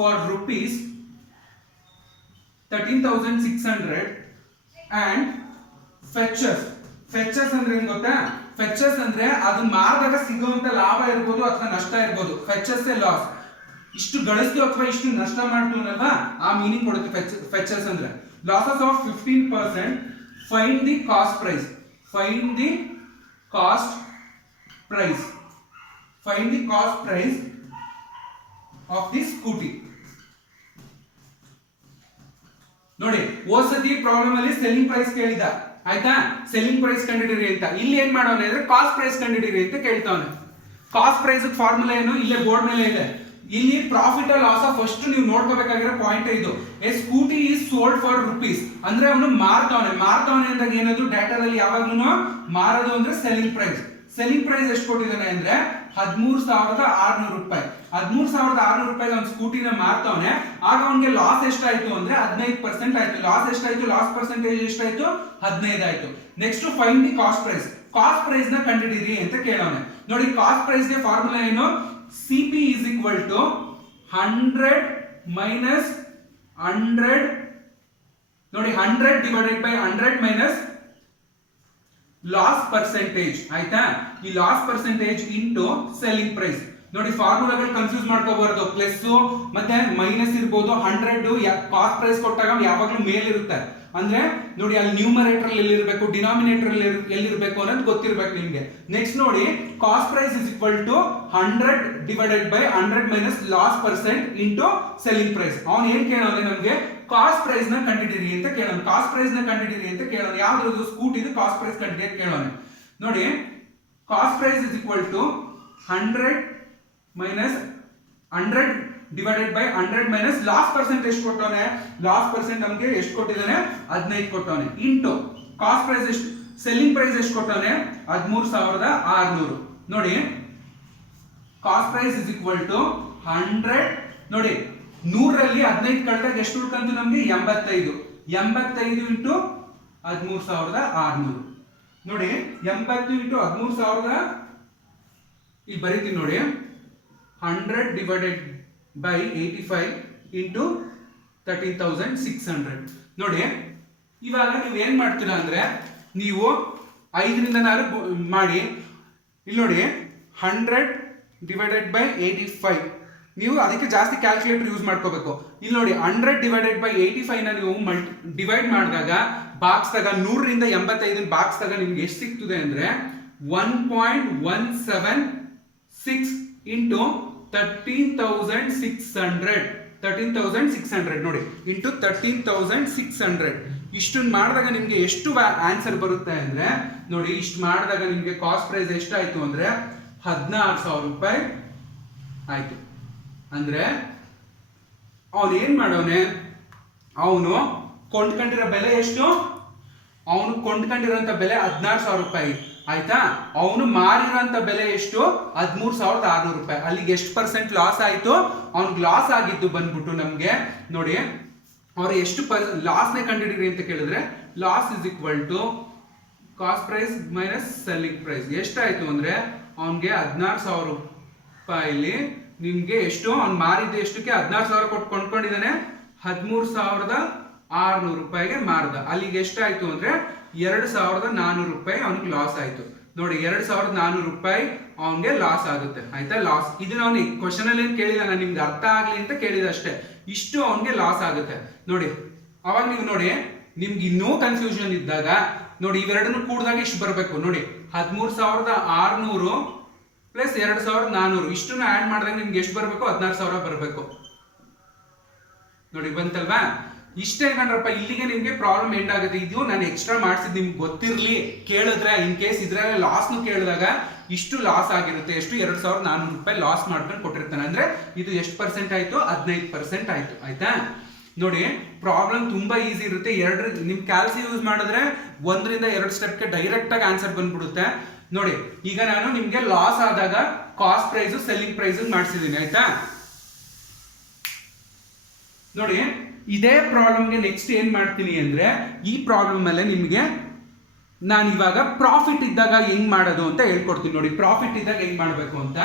for rupees 13,600 and fetches ಅಂದ್ರೆ ಏನ್ ಗೊತ್ತಾ? ಫೆಚರ್ಸ್ ಅಂದ್ರೆ ಅದನ್ನ ಮಾರಿದಾಗ ಸಿಗುವಂತ ಲಾಭ ಇರ್ಬೋದು ಅಥವಾ ನಷ್ಟ ಇರ್ಬೋದು. ಫೆಚರ್ಸ್ ಲಾಸ್, ಇಷ್ಟು ಗಳಿಸ್ತೀವಿ ಅಥವಾ ಇಷ್ಟು ನಷ್ಟ ಮಾಡ್ತೀವಲ್ವಾ, ಆ ಮೀನಿಂಗ್ ಕೊಡುತ್ತೆ ಫೆಚರ್ಸ್ ಅಂದ್ರೆ. Losses of 15%. Find the cost price. Find the cost price of the scooty. ನೋಡಿ, ಹೋದ್ಸತಿ ಪ್ರಾಬ್ಲಮ್ ಅಲ್ಲಿ ಸೆಲ್ಲಿಂಗ್ ಪ್ರೈಸ್ ಕೇಳಿದ, ಆಯ್ತಾ? ಸೆಲ್ಲಿಂಗ್ ಪ್ರೈಸ್ ಕಂಡುಹಿಡಿಯಿರಿ ಅಂತ. ಇಲ್ಲಿ ಏನ್ ಮಾಡೋಣ ಅಂದ್ರೆ ಕಾಸ್ಟ್ ಪ್ರೈಸ್ ಕಂಡುಹಿಡಿಯಿರಿ ಅಂತ ಕೇಳ್ತಾವನೆ. ಕಾಸ್ಟ್ ಪ್ರೈಸ್ ಫಾರ್ಮುಲಾ ಏನು ಇಲ್ಲೇ ಬೋರ್ಡ್ ಮೇಲೆ ಇದೆ. ಇಲ್ಲಿ ಪ್ರಾಫಿಟ್ ಲಾಸ್ ಫಸ್ಟ್ ನೀವು ನೋಡ್ಕೋಬೇಕಾಗಿರೋ ಪಾಯಿಂಟ್ ಇದು. A scooty is sold for rupees ಅಂದ್ರೆ ಅವನು ಮಾರ್ತಾವನೆ ಅಂದಾಗ ಏನದು, ಡಾಟಾದಲ್ಲಿ ಯಾವಾಗ್ಲೂ ಮಾರೋದು ಅಂದ್ರೆ ಸೆಲ್ಲಿಂಗ್ ಪ್ರೈಸ್. ಸೆಲ್ಲಿಂಗ್ ಪ್ರೈಸ್ ಎಷ್ಟು ಕೊಟ್ಟಿದ್ದಾನೆ ಅಂದ್ರೆ 13,600 ರೂಪಾಯಿ. 13,600 ರೂಪಾಯಿ ಅವ್ನು ಸ್ಕೂಟಿನ ಮಾರ್ತಾವನೆ. ಆಗ ಅವನಿಗೆ ಲಾಸ್ ಎಷ್ಟಾಯ್ತು ಅಂದ್ರೆ 15% ಆಯ್ತು. ಲಾಸ್ ಎಷ್ಟಾಯ್ತು? ಲಾಸ್ ಪರ್ಸೆಂಟೇಜ್ ಎಷ್ಟಾಯ್ತು? 15 ಆಯ್ತು. Next find the cost price. Cost price ನ ಕಂಡುಹಿಡಿಯಿರಿ ಅಂತ ಕೇಳೋನೆ. ನೋಡಿ, ಕಾಸ್ಟ್ ಪ್ರೈಸ್ ಗೆ ಫಾರ್ಮುಲಾ ಏನು? CP is equal to 100 minus 100. ನೋಡಿ, 100 divided by 100 minus loss percentage. ಆಯ್ತಾ? ಈ loss percentage into selling price. ನೋಡಿ, ಫಾರ್ಮುಲಾಗಳು ಕನ್ಫ್ಯೂಸ್ ಮಾಡ್ಕೋಬಾರ್ದು. ಪ್ಲಸ್ ಮತ್ತೆ ಮೈನಸ್ ಇರ್ಬೋದು. 100 ಕಾಸ್ಟ್ ಪ್ರೈಸ್ ಕೊಟ್ಟಾಗ ಯಾವಾಗ್ಲೂ ಮೇಲಿರುತ್ತೆ. ಅಂದ್ರೆ ನೋಡಿ, ಅಲ್ಲಿ ನ್ಯೂಮರೇಟರ್ ಎಲ್ಲಿರ್ಬೇಕು, ಡಿನಾಮಿನೇಟರ್ ಎಲ್ಲಿರ್ಬೇಕು ಅನ್ನೋದು ಗೊತ್ತಿರ್ಬೇಕು ನಿಮ್ಗೆ. ನೆಕ್ಸ್ಟ್ ನೋಡಿ, cost price is equal to 100 divided by 100 minus loss percent into selling price. ಅವನು ಏನ್ ಕೇಳೋನೆ, ನಮ್ಗೆ ಕಾಸ್ಟ್ ಪ್ರೈಸ್ ನ ಕಂಡುಹಿಡಿಯಿರಿ ಅಂತ ಕೇಳೋಣ. ಯಾವ್ದು ಸ್ಕೂಟಿದು ಕಾಸ್ಟ್ ಪ್ರೈಸ್ ಕಂಡುಹಿಡಿಯಕ್ಕೆ ಕೇಳೋನೆ. ನೋಡಿ, cost price is equal to 100 minus 100 divided by 100 minus loss percent ಎಷ್ಟು ಕೊಟ್ಟವನೆ, ಲಾಸ್ ಪರ್ಸೆಂಟ್ ನಮಗೆ ಎಷ್ಟು ಕೊಟ್ಟಿದ್ದಾನೆ 15 ಕೊಟ್ಟವನೆ, ಇಂಟು ಕಾಸ್ಟ್ ಪ್ರೈಸ್ ಎಷ್ಟು, ಸೆಲ್ಲಿಂಗ್ ಪ್ರೈಸ್ ಎಷ್ಟು ಕೊಟ್ಟವನೆ 13,600. ನೋಡಿ cost price is equal to 100. ನೋಡಿ 100ರಲ್ಲಿ 15 ಕಳೆದಾಗ ಎಷ್ಟು ಉಳ್ಕಂತು ನಮ್ಗೆ 85. 85 ಇಂಟು 13,600. ನೋಡಿ 80 ಇಂಟು 13,000 ಇಲ್ಲಿ ಬರೀತೀನಿ ನೋಡಿ, 100 ಡಿವೈಡೆಡ್ ಬೈ 85 ಇಂಟು 13,600. ನೋಡಿ ಇವಾಗ ನೀವು ಏನ್ ಮಾಡ್ತೀರಾ ಅಂದ್ರೆ, ನೀವು 5ರಿಂದ 4 ಮಾಡಿ, ಇಲ್ಲಿ ನೋಡಿ 100 ಡಿವೈಡೆಡ್ ಬೈ 85, ನೀವು ಅದಕ್ಕೆ ಜಾಸ್ತಿ ಕ್ಯಾಲ್ಕುಲೇಟರ್ ಯೂಸ್ ಮಾಡ್ಕೋಬೇಕು. ಇಲ್ಲಿ ನೋಡಿ 100 ಡಿವೈಡೆಡ್ ಬೈ 85 ನ ನೀವು ಡಿವೈಡ್ ಮಾಡಿದಾಗ ಬಾಕ್ಸ್ ತಗ 100ರಿಂದ 85 ಬಾಕ್ಸ್ ತಗ ನಿಮ್ಗೆ ಎಷ್ಟು ಸಿಗ್ತದೆ ಅಂದ್ರೆ 1.176 ಇಂಟು 13,600 ನೋಡಿ ಇಂಟು 13,600. ಇಷ್ಟನ್ನು ಮಾಡಿದಾಗ ನಿಮ್ಗೆ ಎಷ್ಟು ಆನ್ಸರ್ ಬರುತ್ತೆ ಅಂದ್ರೆ, ನೋಡಿ ಇಷ್ಟು ಮಾಡಿದಾಗ ನಿಮ್ಗೆ ಕಾಸ್ಟ್ ಪ್ರೈಸ್ ಎಷ್ಟಾಯ್ತು ಅಂದ್ರೆ 16,000 ರೂಪಾಯಿ ಆಯ್ತು. ಅಂದ್ರೆ ಅವನು ಏನ್ ಮಾಡೋನೆ, ಅವನು ಕೊಂಡ್ಕೊಂಡಿರೋ ಬೆಲೆ ಎಷ್ಟು, ಅವನು ಕೊಂಡ್ಕೊಂಡಿರೋಂಥ ಬೆಲೆ 16,000 ರೂಪಾಯಿ ಆಯ್ತಾ. ಅವನು ಮಾರಿರೋಂಥ ಬೆಲೆ ಎಷ್ಟು 13,600 ರೂಪಾಯಿ. ಅಲ್ಲಿಗೆ ಎಷ್ಟು ಪರ್ಸೆಂಟ್ ಲಾಸ್ ಆಯ್ತು, ಅವ್ನಿಗೆ ಲಾಸ್ ಆಗಿದ್ದು ಬಂದ್ಬಿಟ್ಟು ನಮ್ಗೆ ನೋಡಿ ಅವ್ರು ಎಷ್ಟು ಲಾಸ್ನೇ ಕಂಡಿಡಿರಿ ಅಂತ ಕೇಳಿದ್ರೆ, loss is equal to cost price minus selling price. ಎಷ್ಟಾಯ್ತು ಅಂದ್ರೆ ಅವನಿಗೆ 16,000 ರೂಪಾಯಿಲಿ ನಿಮ್ಗೆ ಎಷ್ಟು, ಅವ್ನು ಮಾರಿದ್ದು ಎಷ್ಟಕ್ಕೆ 16,000 ಕೊಟ್ಟು ಕೊಂಡ್ಕೊಂಡಿದ್ದಾನೆ, 13,600 ರೂಪಾಯಿಗೆ ಮಾರ್ದ. ಅಲ್ಲಿಗೆ ಎಷ್ಟಾಯ್ತು ಅಂದ್ರೆ 2,400 ರೂಪಾಯಿ ಅವ್ನಿಗೆ ಲಾಸ್ ಆಯ್ತು. ನೋಡಿ 2,400 ರೂಪಾಯಿ ಅವನಿಗೆ ಲಾಸ್ ಆಗುತ್ತೆ ಆಯ್ತಾ. ಲಾಸ್ ಇದನ್ನ ಅವ್ನಿಗೆ ಕ್ವಶನ್ ಅಲ್ಲಿ ಏನ್ ಕೇಳಿದ, ನಾನು ನಿಮ್ಗೆ ಅರ್ಥ ಆಗ್ಲಿ ಅಂತ ಕೇಳಿದ ಅಷ್ಟೇ. ಇಷ್ಟು ಅವನಿಗೆ ಲಾಸ್ ಆಗುತ್ತೆ. ನೋಡಿ ಅವಾಗ ನೀವು ನೋಡಿ ನಿಮ್ಗೆ ಇನ್ನೂ ಕನ್ಫ್ಯೂಷನ್ ಇದ್ದಾಗ ನೋಡಿ ಇವೆರಡನ್ನು ಕೂಡಿದಾಗ ಇಷ್ಟು ಬರಬೇಕು. ನೋಡಿ 13,600 ಪ್ಲಸ್ 2,400 ಇಷ್ಟನ್ನು ಆಡ್ ಮಾಡಿದಾಗ ನಿಮ್ಗೆ ಎಷ್ಟು ಬರಬೇಕು, 16,000 ಬರಬೇಕು. ನೋಡಿ ಬಂತಲ್ವಾ. ಇಷ್ಟೇ ಕಂಡ್ರಪ್ಪ, ಇಲ್ಲಿಗೆ ನಿಮ್ಗೆ ಪ್ರಾಬ್ಲಮ್ ಎಂಡ್ ಆಗುತ್ತೆ. ಇದು ನಾನು ಎಕ್ಸ್ಟ್ರಾ ಮಾಡಿಸಿದ್ ನಿಮ್ಗೆ ಗೊತ್ತಿರ್ಲಿ, ಕೇಳಿದ್ರೆ ಇನ್ ಕೇಸ್ ಇದ್ರಲ್ಲಿ ಲಾಸ್ನು ಕೇಳಿದಾಗ ಇಷ್ಟು ಲಾಸ್ ಆಗಿರುತ್ತೆ, ಎಷ್ಟು 2,400 ರೂಪಾಯಿ ಲಾಸ್ ಮಾಡ್ಕೊಂಡು ಕೊಟ್ಟಿರ್ತಾನೆ. ಅಂದ್ರೆ ಇದು ಎಷ್ಟು ಪರ್ಸೆಂಟ್ ಆಯ್ತು, 15% ಆಯ್ತು ಆಯ್ತಾ. ನೋಡಿ ಪ್ರಾಬ್ಲಮ್ ತುಂಬಾ ಈಸಿ ಇರುತ್ತೆ. ನಿಮ್ ಕ್ಯಾಲ್ಸಿ ಯೂಸ್ ಮಾಡಿದ್ರೆ 1ರಿಂದ 2 ಸ್ಟೆಪ್ಗೆ ಡೈರೆಕ್ಟ್ ಆಗಿ ಆನ್ಸರ್ ಬಂದ್ಬಿಡುತ್ತೆ. ನೋಡಿ ಈಗ ನಾನು ನಿಮ್ಗೆ ಲಾಸ್ ಆದಾಗ ಕಾಸ್ಟ್ ಪ್ರೈಸ್ ಸೆಲ್ಲಿಂಗ್ ಪ್ರೈಸ್ ಮಾಡಿಸಿದೀನಿ ಆಯ್ತಾ. ನೋಡಿ ಇದೇ ಪ್ರಾಬ್ಲಮ್ಗೆ ನೆಕ್ಸ್ಟ್ ಏನ್ ಮಾಡ್ತೀನಿ ಅಂದ್ರೆ, ಈ ಪ್ರಾಬ್ಲಮ್ ಮೇಲೆ ನಿಮ್ಗೆ ನಾನು ಇವಾಗ ಪ್ರಾಫಿಟ್ ಇದ್ದಾಗ ಹೆಂಗ್ ಮಾಡೋದು ಅಂತ ಹೇಳ್ಕೊಡ್ತೀನಿ. ನೋಡಿ ಪ್ರಾಫಿಟ್ ಇದ್ದಾಗ ಹೆಂಗ್ ಮಾಡಬೇಕು ಅಂತ.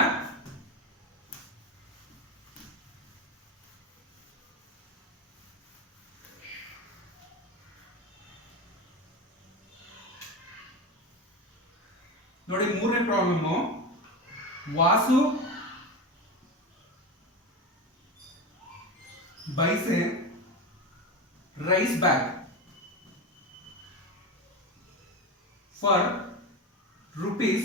ನೋಡಿ 3ನೇ problem, Vasu buys a rice bag for rupees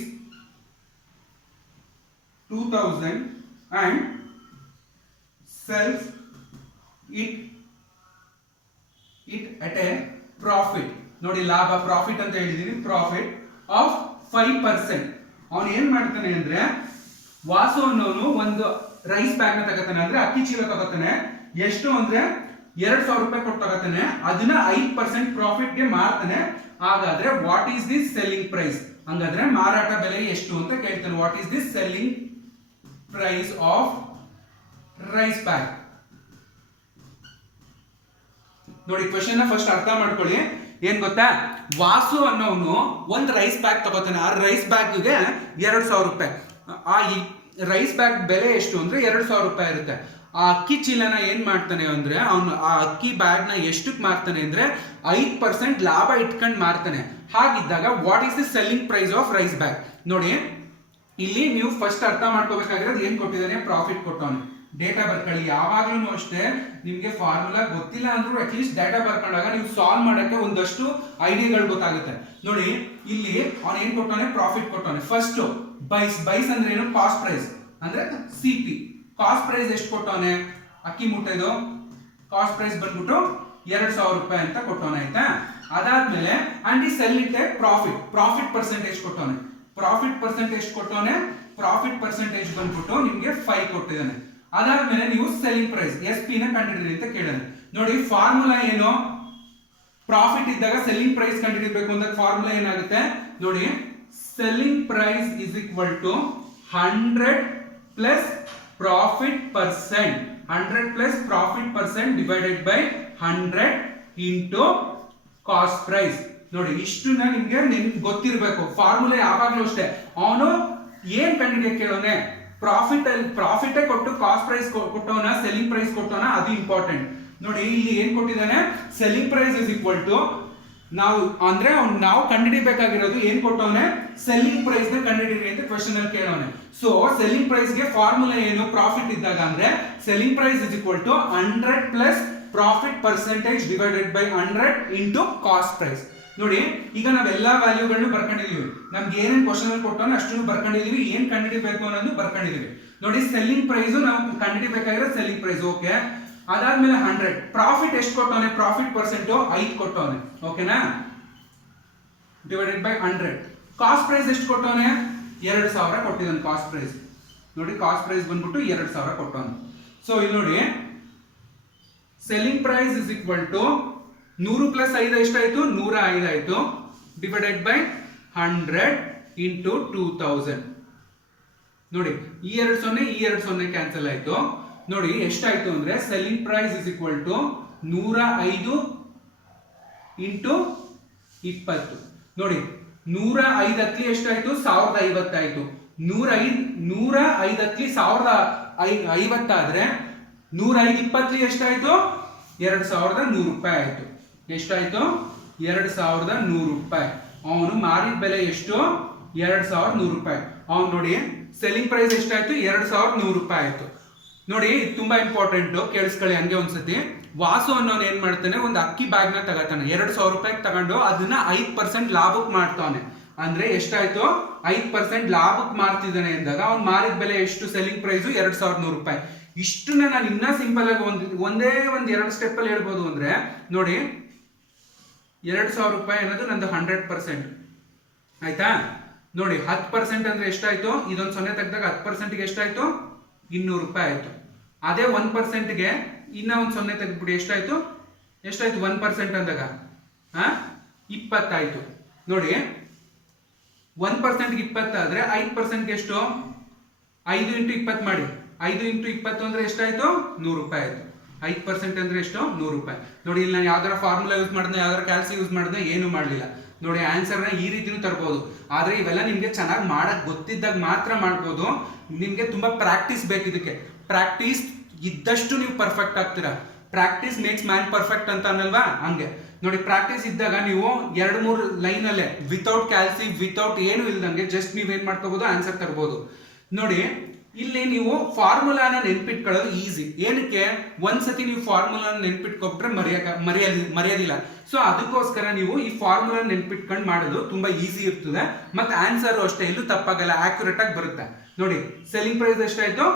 2,000 and sells it at a profit. ನೋಡಿ ಲಾಭ ಪ್ರಾಫಿಟ್ ಅಂತ ಹೇಳಿದೀನಿ, ಪ್ರಾಫಿಟ್ ಆಫ್ 5%. ಅವನು ಏನ್ ಮಾಡ್ತಾನೆ ಅಂದ್ರೆ, ವಾಸು ಅನ್ನೋನು ಒಂದು ರೈಸ್ ಬ್ಯಾಗ್ ನ ತಗೋತಾನೆ, ಅಂದ್ರೆ ಅಕ್ಕಿ ಚೀಲ ತಗೋತಾನೆ. ಎಷ್ಟು ಅಂದ್ರೆ 2,000 ರೂಪಾಯಿ ಕೊಟ್ಟು ತಗೋತಾನೆ, ಅದನ್ನ 5% ಪ್ರಾಫಿಟ್ ಗೆ ಮಾರ್ತಾನೆ. ಹಾಗಾದ್ರೆ what is this selling price, ಹಂಗಾದ್ರೆ ಮಾರಾಟ ಬೆಲೆ ಎಷ್ಟು ಅಂತ ಕೇಳ್ತಾನೆ. What is this selling price of rice bag. ನೋಡಿ ಕ್ವೆಶ್ಚನ್ ಫಸ್ಟ್ ಅರ್ಥ ಮಾಡ್ಕೊಳ್ಳಿ. ಏನ್ ಗೊತ್ತಾ, ವಾಸು ಅನ್ನೋನು ಒಂದು ರೈಸ್ ಬ್ಯಾಗ್ ತಗೋತಾನೆ. ಆ ರೈಸ್ ಬ್ಯಾಗ್ಗೆ 2,000 ರೂಪಾಯಿ. ಆ ರೈಸ್ ಬ್ಯಾಗ್ ಬೆಲೆ ಎಷ್ಟು ಅಂದ್ರೆ 2,000 ರೂಪಾಯಿ ಇರುತ್ತೆ. ಆ ಅಕ್ಕಿ ಚೀಲನ ಏನ್ ಮಾಡ್ತಾನೆ ಅಂದ್ರೆ, ಅವನು ಆ ಅಕ್ಕಿ ಬ್ಯಾಗ್ ನ ಎಷ್ಟಕ್ಕೆ ಮಾರ್ತಾನೆ ಅಂದ್ರೆ 5% ಲಾಭ ಇಟ್ಕೊಂಡು ಮಾರ್ತಾನೆ. ಹಾಗಿದ್ದಾಗ what is the selling price of rice bag. ನೋಡಿ ಇಲ್ಲಿ ನೀವು ಫಸ್ಟ್ ಅರ್ಥ ಮಾಡ್ಕೋಬೇಕಾಗಿರೋದು, ಏನ್ ಕೊಟ್ಟಿದ್ದಾನೆ, ಪ್ರಾಫಿಟ್ ಕೊಟ್ಟವನು. ಡೇಟಾ ಬರ್ಕೊಳ್ಳಿ. ಯಾವಾಗ್ಲೂ ಅಷ್ಟೇ ನಿಮ್ಗೆ ಫಾರ್ಮುಲಾ ಗೊತ್ತಿಲ್ಲ ಅಂದ್ರೂ ಅಟ್ಲೀಸ್ಟ್ ಡೇಟಾ ಬರ್ಕೊಂಡಾಗ ನೀವು ಸಾಲ್ವ್ ಮಾಡಕ್ಕೆ ಒಂದಷ್ಟು ಐಡಿಯಾಗಳು ಗೊತ್ತಾಗುತ್ತೆ. ನೋಡಿ ಇಲ್ಲಿ ಅವನು ಏನ್ ಕೊಟ್ಟವನೆ, ಪ್ರಾಫಿಟ್ ಕೊಟ್ಟವನೆ. ಫಸ್ಟ್ ಬೈಸ್ ಅಂದ್ರೆ ಏನು, ಕಾಸ್ಟ್ ಪ್ರೈಸ್ ಅಂದ್ರೆ CP. ಕಾಸ್ಟ್ ಪ್ರೈಸ್ ಎಷ್ಟು ಕೊಟ್ಟವನೆ, ಅಕ್ಕಿ ಮುಟ್ಟೆದು ಕಾಸ್ಟ್ ಪ್ರೈಸ್ ಬಂದ್ಬಿಟ್ಟು 2,000 ರೂಪಾಯಿ ಅಂತ ಕೊಟ್ಟವನೆ ಆಯ್ತಾ. ಅದಾದ್ಮೇಲೆ ಅಂಡ್ ಈ ಸೆಲ್ ಇಟ್ ಪ್ರಾಫಿಟ್ ಪರ್ಸೆಂಟೇಜ್ ಕೊಟ್ಟವನೆ. ಪ್ರಾಫಿಟ್ ಪರ್ಸೆಂಟೇಜ್ ಬಂದ್ಬಿಟ್ಟು ನಿಮ್ಗೆ 5 ಕೊಟ್ಟಿದ್ದಾನೆ. ಅದಾದ್ಮೇಲೆ ನೀವು ಸೆಲ್ಲಿಂಗ್ ಪ್ರೈಸ್ ಎಸ್ ಪಿ ನ ಕಂಡುಹಿಡಿಯಿರಿ ಅಂತ ಕೇಳೋಣ. ನೋಡಿ ಫಾರ್ಮುಲಾ ಏನು, ಪ್ರಾಫಿಟ್ ಇದ್ದಾಗ ಸೆಲ್ಲಿಂಗ್ ಪ್ರೈಸ್ ಕಂಡುಹಿಡಿಯಬೇಕು ಅಂದಾಗ ಫಾರ್ಮುಲಾ ಏನಾಗುತ್ತೆ ನೋಡಿ, selling price is equal to 100 plus profit percent, 100 plus profit percent divided by 100 into cost price. ನೋಡಿ ಇಷ್ಟನ್ನ ನಿಮ್ಗೆ ಗೊತ್ತಿರಬೇಕು. ಫಾರ್ಮುಲಾ ಯಾವಾಗ್ಲೂ ಅಷ್ಟೇ, ಅವನು ಏನ್ ಕಂಡುಹಿಡಿಯಕ್ಕೆ ಕೇಳೋನೆ, ಪ್ರಾಫಿಟ್ ಕೊಟ್ಟು ಕಾಸ್ಟ್ ಪ್ರೈಸ್ ಕೊಟ್ಟವನ ಸೆಲ್ಲಿಂಗ್ ಪ್ರೈಸ್ ಕೊಟ್ಟವನ, ಅದು ಇಂಪಾರ್ಟೆಂಟ್. ನೋಡಿ ಇಲ್ಲಿ ಏನ್ ಕೊಟ್ಟಿದ್ದಾನೆ, selling price is equal to ನಾವು ಅಂದ್ರೆ ನಾವು ಕಂಡುಹಿಡಿಬೇಕಾಗಿರೋದು ಏನ್ ಕೊಟ್ಟವನೆ, ಸೆಲ್ಲಿಂಗ್ ಪ್ರೈಸ್ ನ ಕಂಡುಹಿಡಿಯಿರಿ ಅಂತ ಕ್ವೆಶ್ಚನ್ ಅಲ್ಲಿ ಕೇಳೋನೆ. ಸೊ ಸೆಲ್ಲಿಂಗ್ ಪ್ರೈಸ್ ಗೆ ಫಾರ್ಮುಲಾ ಏನು, ಪ್ರಾಫಿಟ್ ಇದ್ದಾಗ ಅಂದ್ರೆ selling price is equal to 100 plus profit percentage divided by 100 into cost price. ನೋಡಿ ಈಗ ನಾವೆಲ್ಲಾ ವ್ಯಾಲ್ಯೂಗಳನ್ನು ಬರ್ಕೊಂಡಿದೀವಿ, ನಮ್ಗೆ ಏನೇನ್ ಕ್ವಶನ್ ಅಲ್ಲಿ ಕೊಟ್ಟವನ ಅಷ್ಟನ್ನು ಬರ್ಕೊಂಡಿದೀವಿ, ಏನ್ ಕಂಡುಹಿಡಿಬೇಕು ಅನ್ನೋದು ಬರ್ಕೊಂಡಿದೀವಿ. ನೋಡಿ ಸೆಲ್ಲಿಂಗ್ ಪ್ರೈಸ್ ನಾವು ಕಂಡುಹಿಡಿಬೇಕಾಗಿರೋ ಸೆಲ್ಲಿಂಗ್ ಪ್ರೈಸ್ ಓಕೆ. ಅದಾದ್ಮೇಲೆ 100 ಪ್ರಾಫಿಟ್ ಎಷ್ಟು ಕೊಟ್ಟವನೆ, ಪ್ರಾಫಿಟ್ ಪರ್ಸೆಂಟ್ 5 ಕೊಟ್ಟವನೆ ಓಕೆನಾ, ಡಿವೈಡೆಡ್ ಬೈ 100. ಕಾಸ್ಟ್ ಪ್ರೈಸ್ ಎಷ್ಟು ಕೊಟ್ಟವನೆ, 2000 ಕೊಟ್ಟಿದ್ದಾನೆ ಕಾಸ್ಟ್ ಪ್ರೈಸ್. ನೋಡಿ ಕಾಸ್ಟ್ ಪ್ರೈಸ್ ಬಂದ್ಬಿಟ್ಟು 2000 ಕೊಟ್ಟವನೆ. ಸೊ ಇಲ್ಲಿ ನೋಡಿ selling price is equal to 100 plus 5 ಎಷ್ಟಾಯ್ತು, 105 ಆಯ್ತು, ಡಿವೈಡೆಡ್ ಬೈ 100 ಇಂಟು 2000. ನೋಡಿ ಈ 2 ಈ 2 ಕ್ಯಾನ್ಸಲ್ ಆಯ್ತು. ನೋಡಿ ಎಷ್ಟಾಯ್ತು ಅಂದ್ರೆ selling price is equal to 105 into 20. ನೋಡಿ 105 ಹತ್ಲಿ ಎಷ್ಟಾಯ್ತು, 1050 ಆಯ್ತು. 105 ಹತ್ಲಿ 1050 ಆದ್ರೆ 105 20 ಎಷ್ಟಾಯ್ತು, 2100 ರೂಪಾಯಿ ಆಯ್ತು. ಎಷ್ಟಾಯ್ತು, 2100 ರೂಪಾಯಿ. ಅವನು ಮಾರಿದ ಬೆಲೆ ಎಷ್ಟು, 2100 ರೂಪಾಯಿ. ಅವನು ನೋಡಿ ಸೆಲ್ಲಿಂಗ್ ಪ್ರೈಸ್ ಎಷ್ಟಾಯ್ತು, 2100 ರೂಪಾಯಿ ಆಯ್ತು. ನೋಡಿ ತುಂಬಾ ಇಂಪಾರ್ಟೆಂಟ್, ಕೇಳಿಸ್ಕೊಳ್ಳಿ ಹಂಗೆ ಒಂದ್ಸತಿ. ವಾಸು ಅನ್ನೋನು ಏನ್ ಮಾಡ್ತಾನೆ, ಒಂದು ಅಕ್ಕಿ ಬ್ಯಾಗ್ ನ ತಗೋತಾನೆ, 2000 ರೂಪಾಯಿಗೆ ತಗೊಂಡು ಅದನ್ನ 5% ಲಾಭಕ್ಕೆ ಮಾಡ್ತಾನೆ. ಅಂದ್ರೆ ಎಷ್ಟಾಯ್ತು, 5% ಲಾಭಕ್ಕೆ ಮಾರ್ತಿದ್ದಾನೆ ಅಂದಾಗ ಅವ್ನು ಮಾರಿದ ಬೆಲೆ ಎಷ್ಟು, ಸೆಲ್ಲಿಂಗ್ ಪ್ರೈಸ್ 2100 ರೂಪಾಯಿ. ಇಷ್ಟನ್ನ ನಾನು ಇನ್ನ ಸಿಂಪಲ್ ಆಗಿ ಒಂದೇ ಒಂದು 2 ಸ್ಟೆಪ್ ಅಲ್ಲಿ ಹೇಳ್ಬೋದು. ಅಂದ್ರೆ ನೋಡಿ 2000 ರೂಪಾಯಿ ಅನ್ನೋದು ನಂದು 100% ಆಯ್ತಾ. ನೋಡಿ 10% ಅಂದ್ರೆ ಎಷ್ಟಾಯ್ತು, ಇದೊಂದು 0 ತೆಗೆದಾಗ 10% ಎಷ್ಟಾಯ್ತು, 200 ರೂಪಾಯಿ ಆಯ್ತು. ಅದೇ 1%ಗೆ ಇನ್ನ ಒಂದು 0 ತೆಗೆದ್ಬಿಟ್ಟು ಎಷ್ಟಾಯ್ತು 1% ಅಂದಾಗ 20 ಆಯ್ತು. ನೋಡಿ 1%ಗೆ 20 ಆದ್ರೆ 5%ಗೆ ಎಷ್ಟು, 5 ಇಂಟು 20 ಮಾಡಿ, 5 ಇಂಟು 20 ಅಂದ್ರೆ ಎಷ್ಟಾಯ್ತು, 100 ರೂಪಾಯಿ ಆಯ್ತು. 5% ಅಂದ್ರೆ ಎಷ್ಟು, 100 ರೂಪಾಯಿ. ನೋಡಿ ಇಲ್ಲಿ ನಾನು ಯಾವ್ದಾರ ಫಾರ್ಮುಲಾ ಯೂಸ್ ಮಾಡಿದೆ, ಯಾವ್ದಾರ ಕ್ಯಾಲ್ಸಿ ಯೂಸ್ ಮಾಡಿದೆ, ಏನು ಮಾಡಲಿಲ್ಲ. ನೋಡಿ ಆನ್ಸರ್ನ ಈ ರೀತಿನೂ ತರ್ಬೋದು. ಆದ್ರೆ ಇವೆಲ್ಲ ನಿಮ್ಗೆ ಚೆನ್ನಾಗಿ ಮಾಡಕ್ ಗೊತ್ತಿದ್ದಾಗ ಮಾತ್ರ ಮಾಡ್ಬೋದು. ನಿಮ್ಗೆ ತುಂಬಾ ಪ್ರಾಕ್ಟೀಸ್ ಬೇಕು. ಇದಕ್ಕೆ ಪ್ರಾಕ್ಟೀಸ್ ಇದ್ದಷ್ಟು ನೀವು ಪರ್ಫೆಕ್ಟ್ ಆಗ್ತೀರಾ. ಪ್ರಾಕ್ಟೀಸ್ ಮೇಕ್ಸ್ ಮ್ಯಾನ್ ಪರ್ಫೆಕ್ಟ್ ಅಂತ ಅನ್ನಲ್ವಾ, ಹಂಗೆ ನೋಡಿ ಪ್ರಾಕ್ಟೀಸ್ ಇದ್ದಾಗ ನೀವು 2-3 ಲೈನ್ ಅಲ್ಲೇ ವಿತೌಟ್ ಕ್ಯಾಲ್ಸಿ ವಿತೌಟ್ ಏನು ಇಲ್ದಂಗೆ ಜಸ್ಟ್ ನೀವೇನ್ ಮಾಡ್ಕೋಬಹುದು, ಆನ್ಸರ್ ತರಬಹುದು. ನೋಡಿ ಇಲ್ಲಿ ನೀವು ಫಾರ್ಮುಲಾನ ನೆನ್ಪಿಟ್ಕೊಳ್ಳೋದು ಈಸಿ. ಏನಕ್ಕೆ, ಒಂದ್ಸತಿ ನೀವು ಫಾರ್ಮುಲಾನ ನೆನ್ಪಿಟ್ಕೊಬಿಟ್ರೆ ಮರೆಯೋದಿಲ್ಲ. ಸೊ ಅದಕ್ಕೋಸ್ಕರ ನೀವು ಈ ಫಾರ್ಮುಲಾ ನೆನ್ಪಿಟ್ಕೊಂಡು ಮಾಡೋದು ತುಂಬಾ ಈಸಿ ಇರ್ತದೆ. ಮತ್ತೆ ಆನ್ಸರ್ ಅಷ್ಟೇ, ಎಲ್ಲೂ ತಪ್ಪಾಗಲ್ಲ, ಆಕ್ಯುರೇಟ್ ಆಗಿ ಬರುತ್ತೆ. ನೋಡಿ ಸೆಲ್ಲಿಂಗ್ ಪ್ರೈಸ್ ಎಷ್ಟಾಯ್ತು,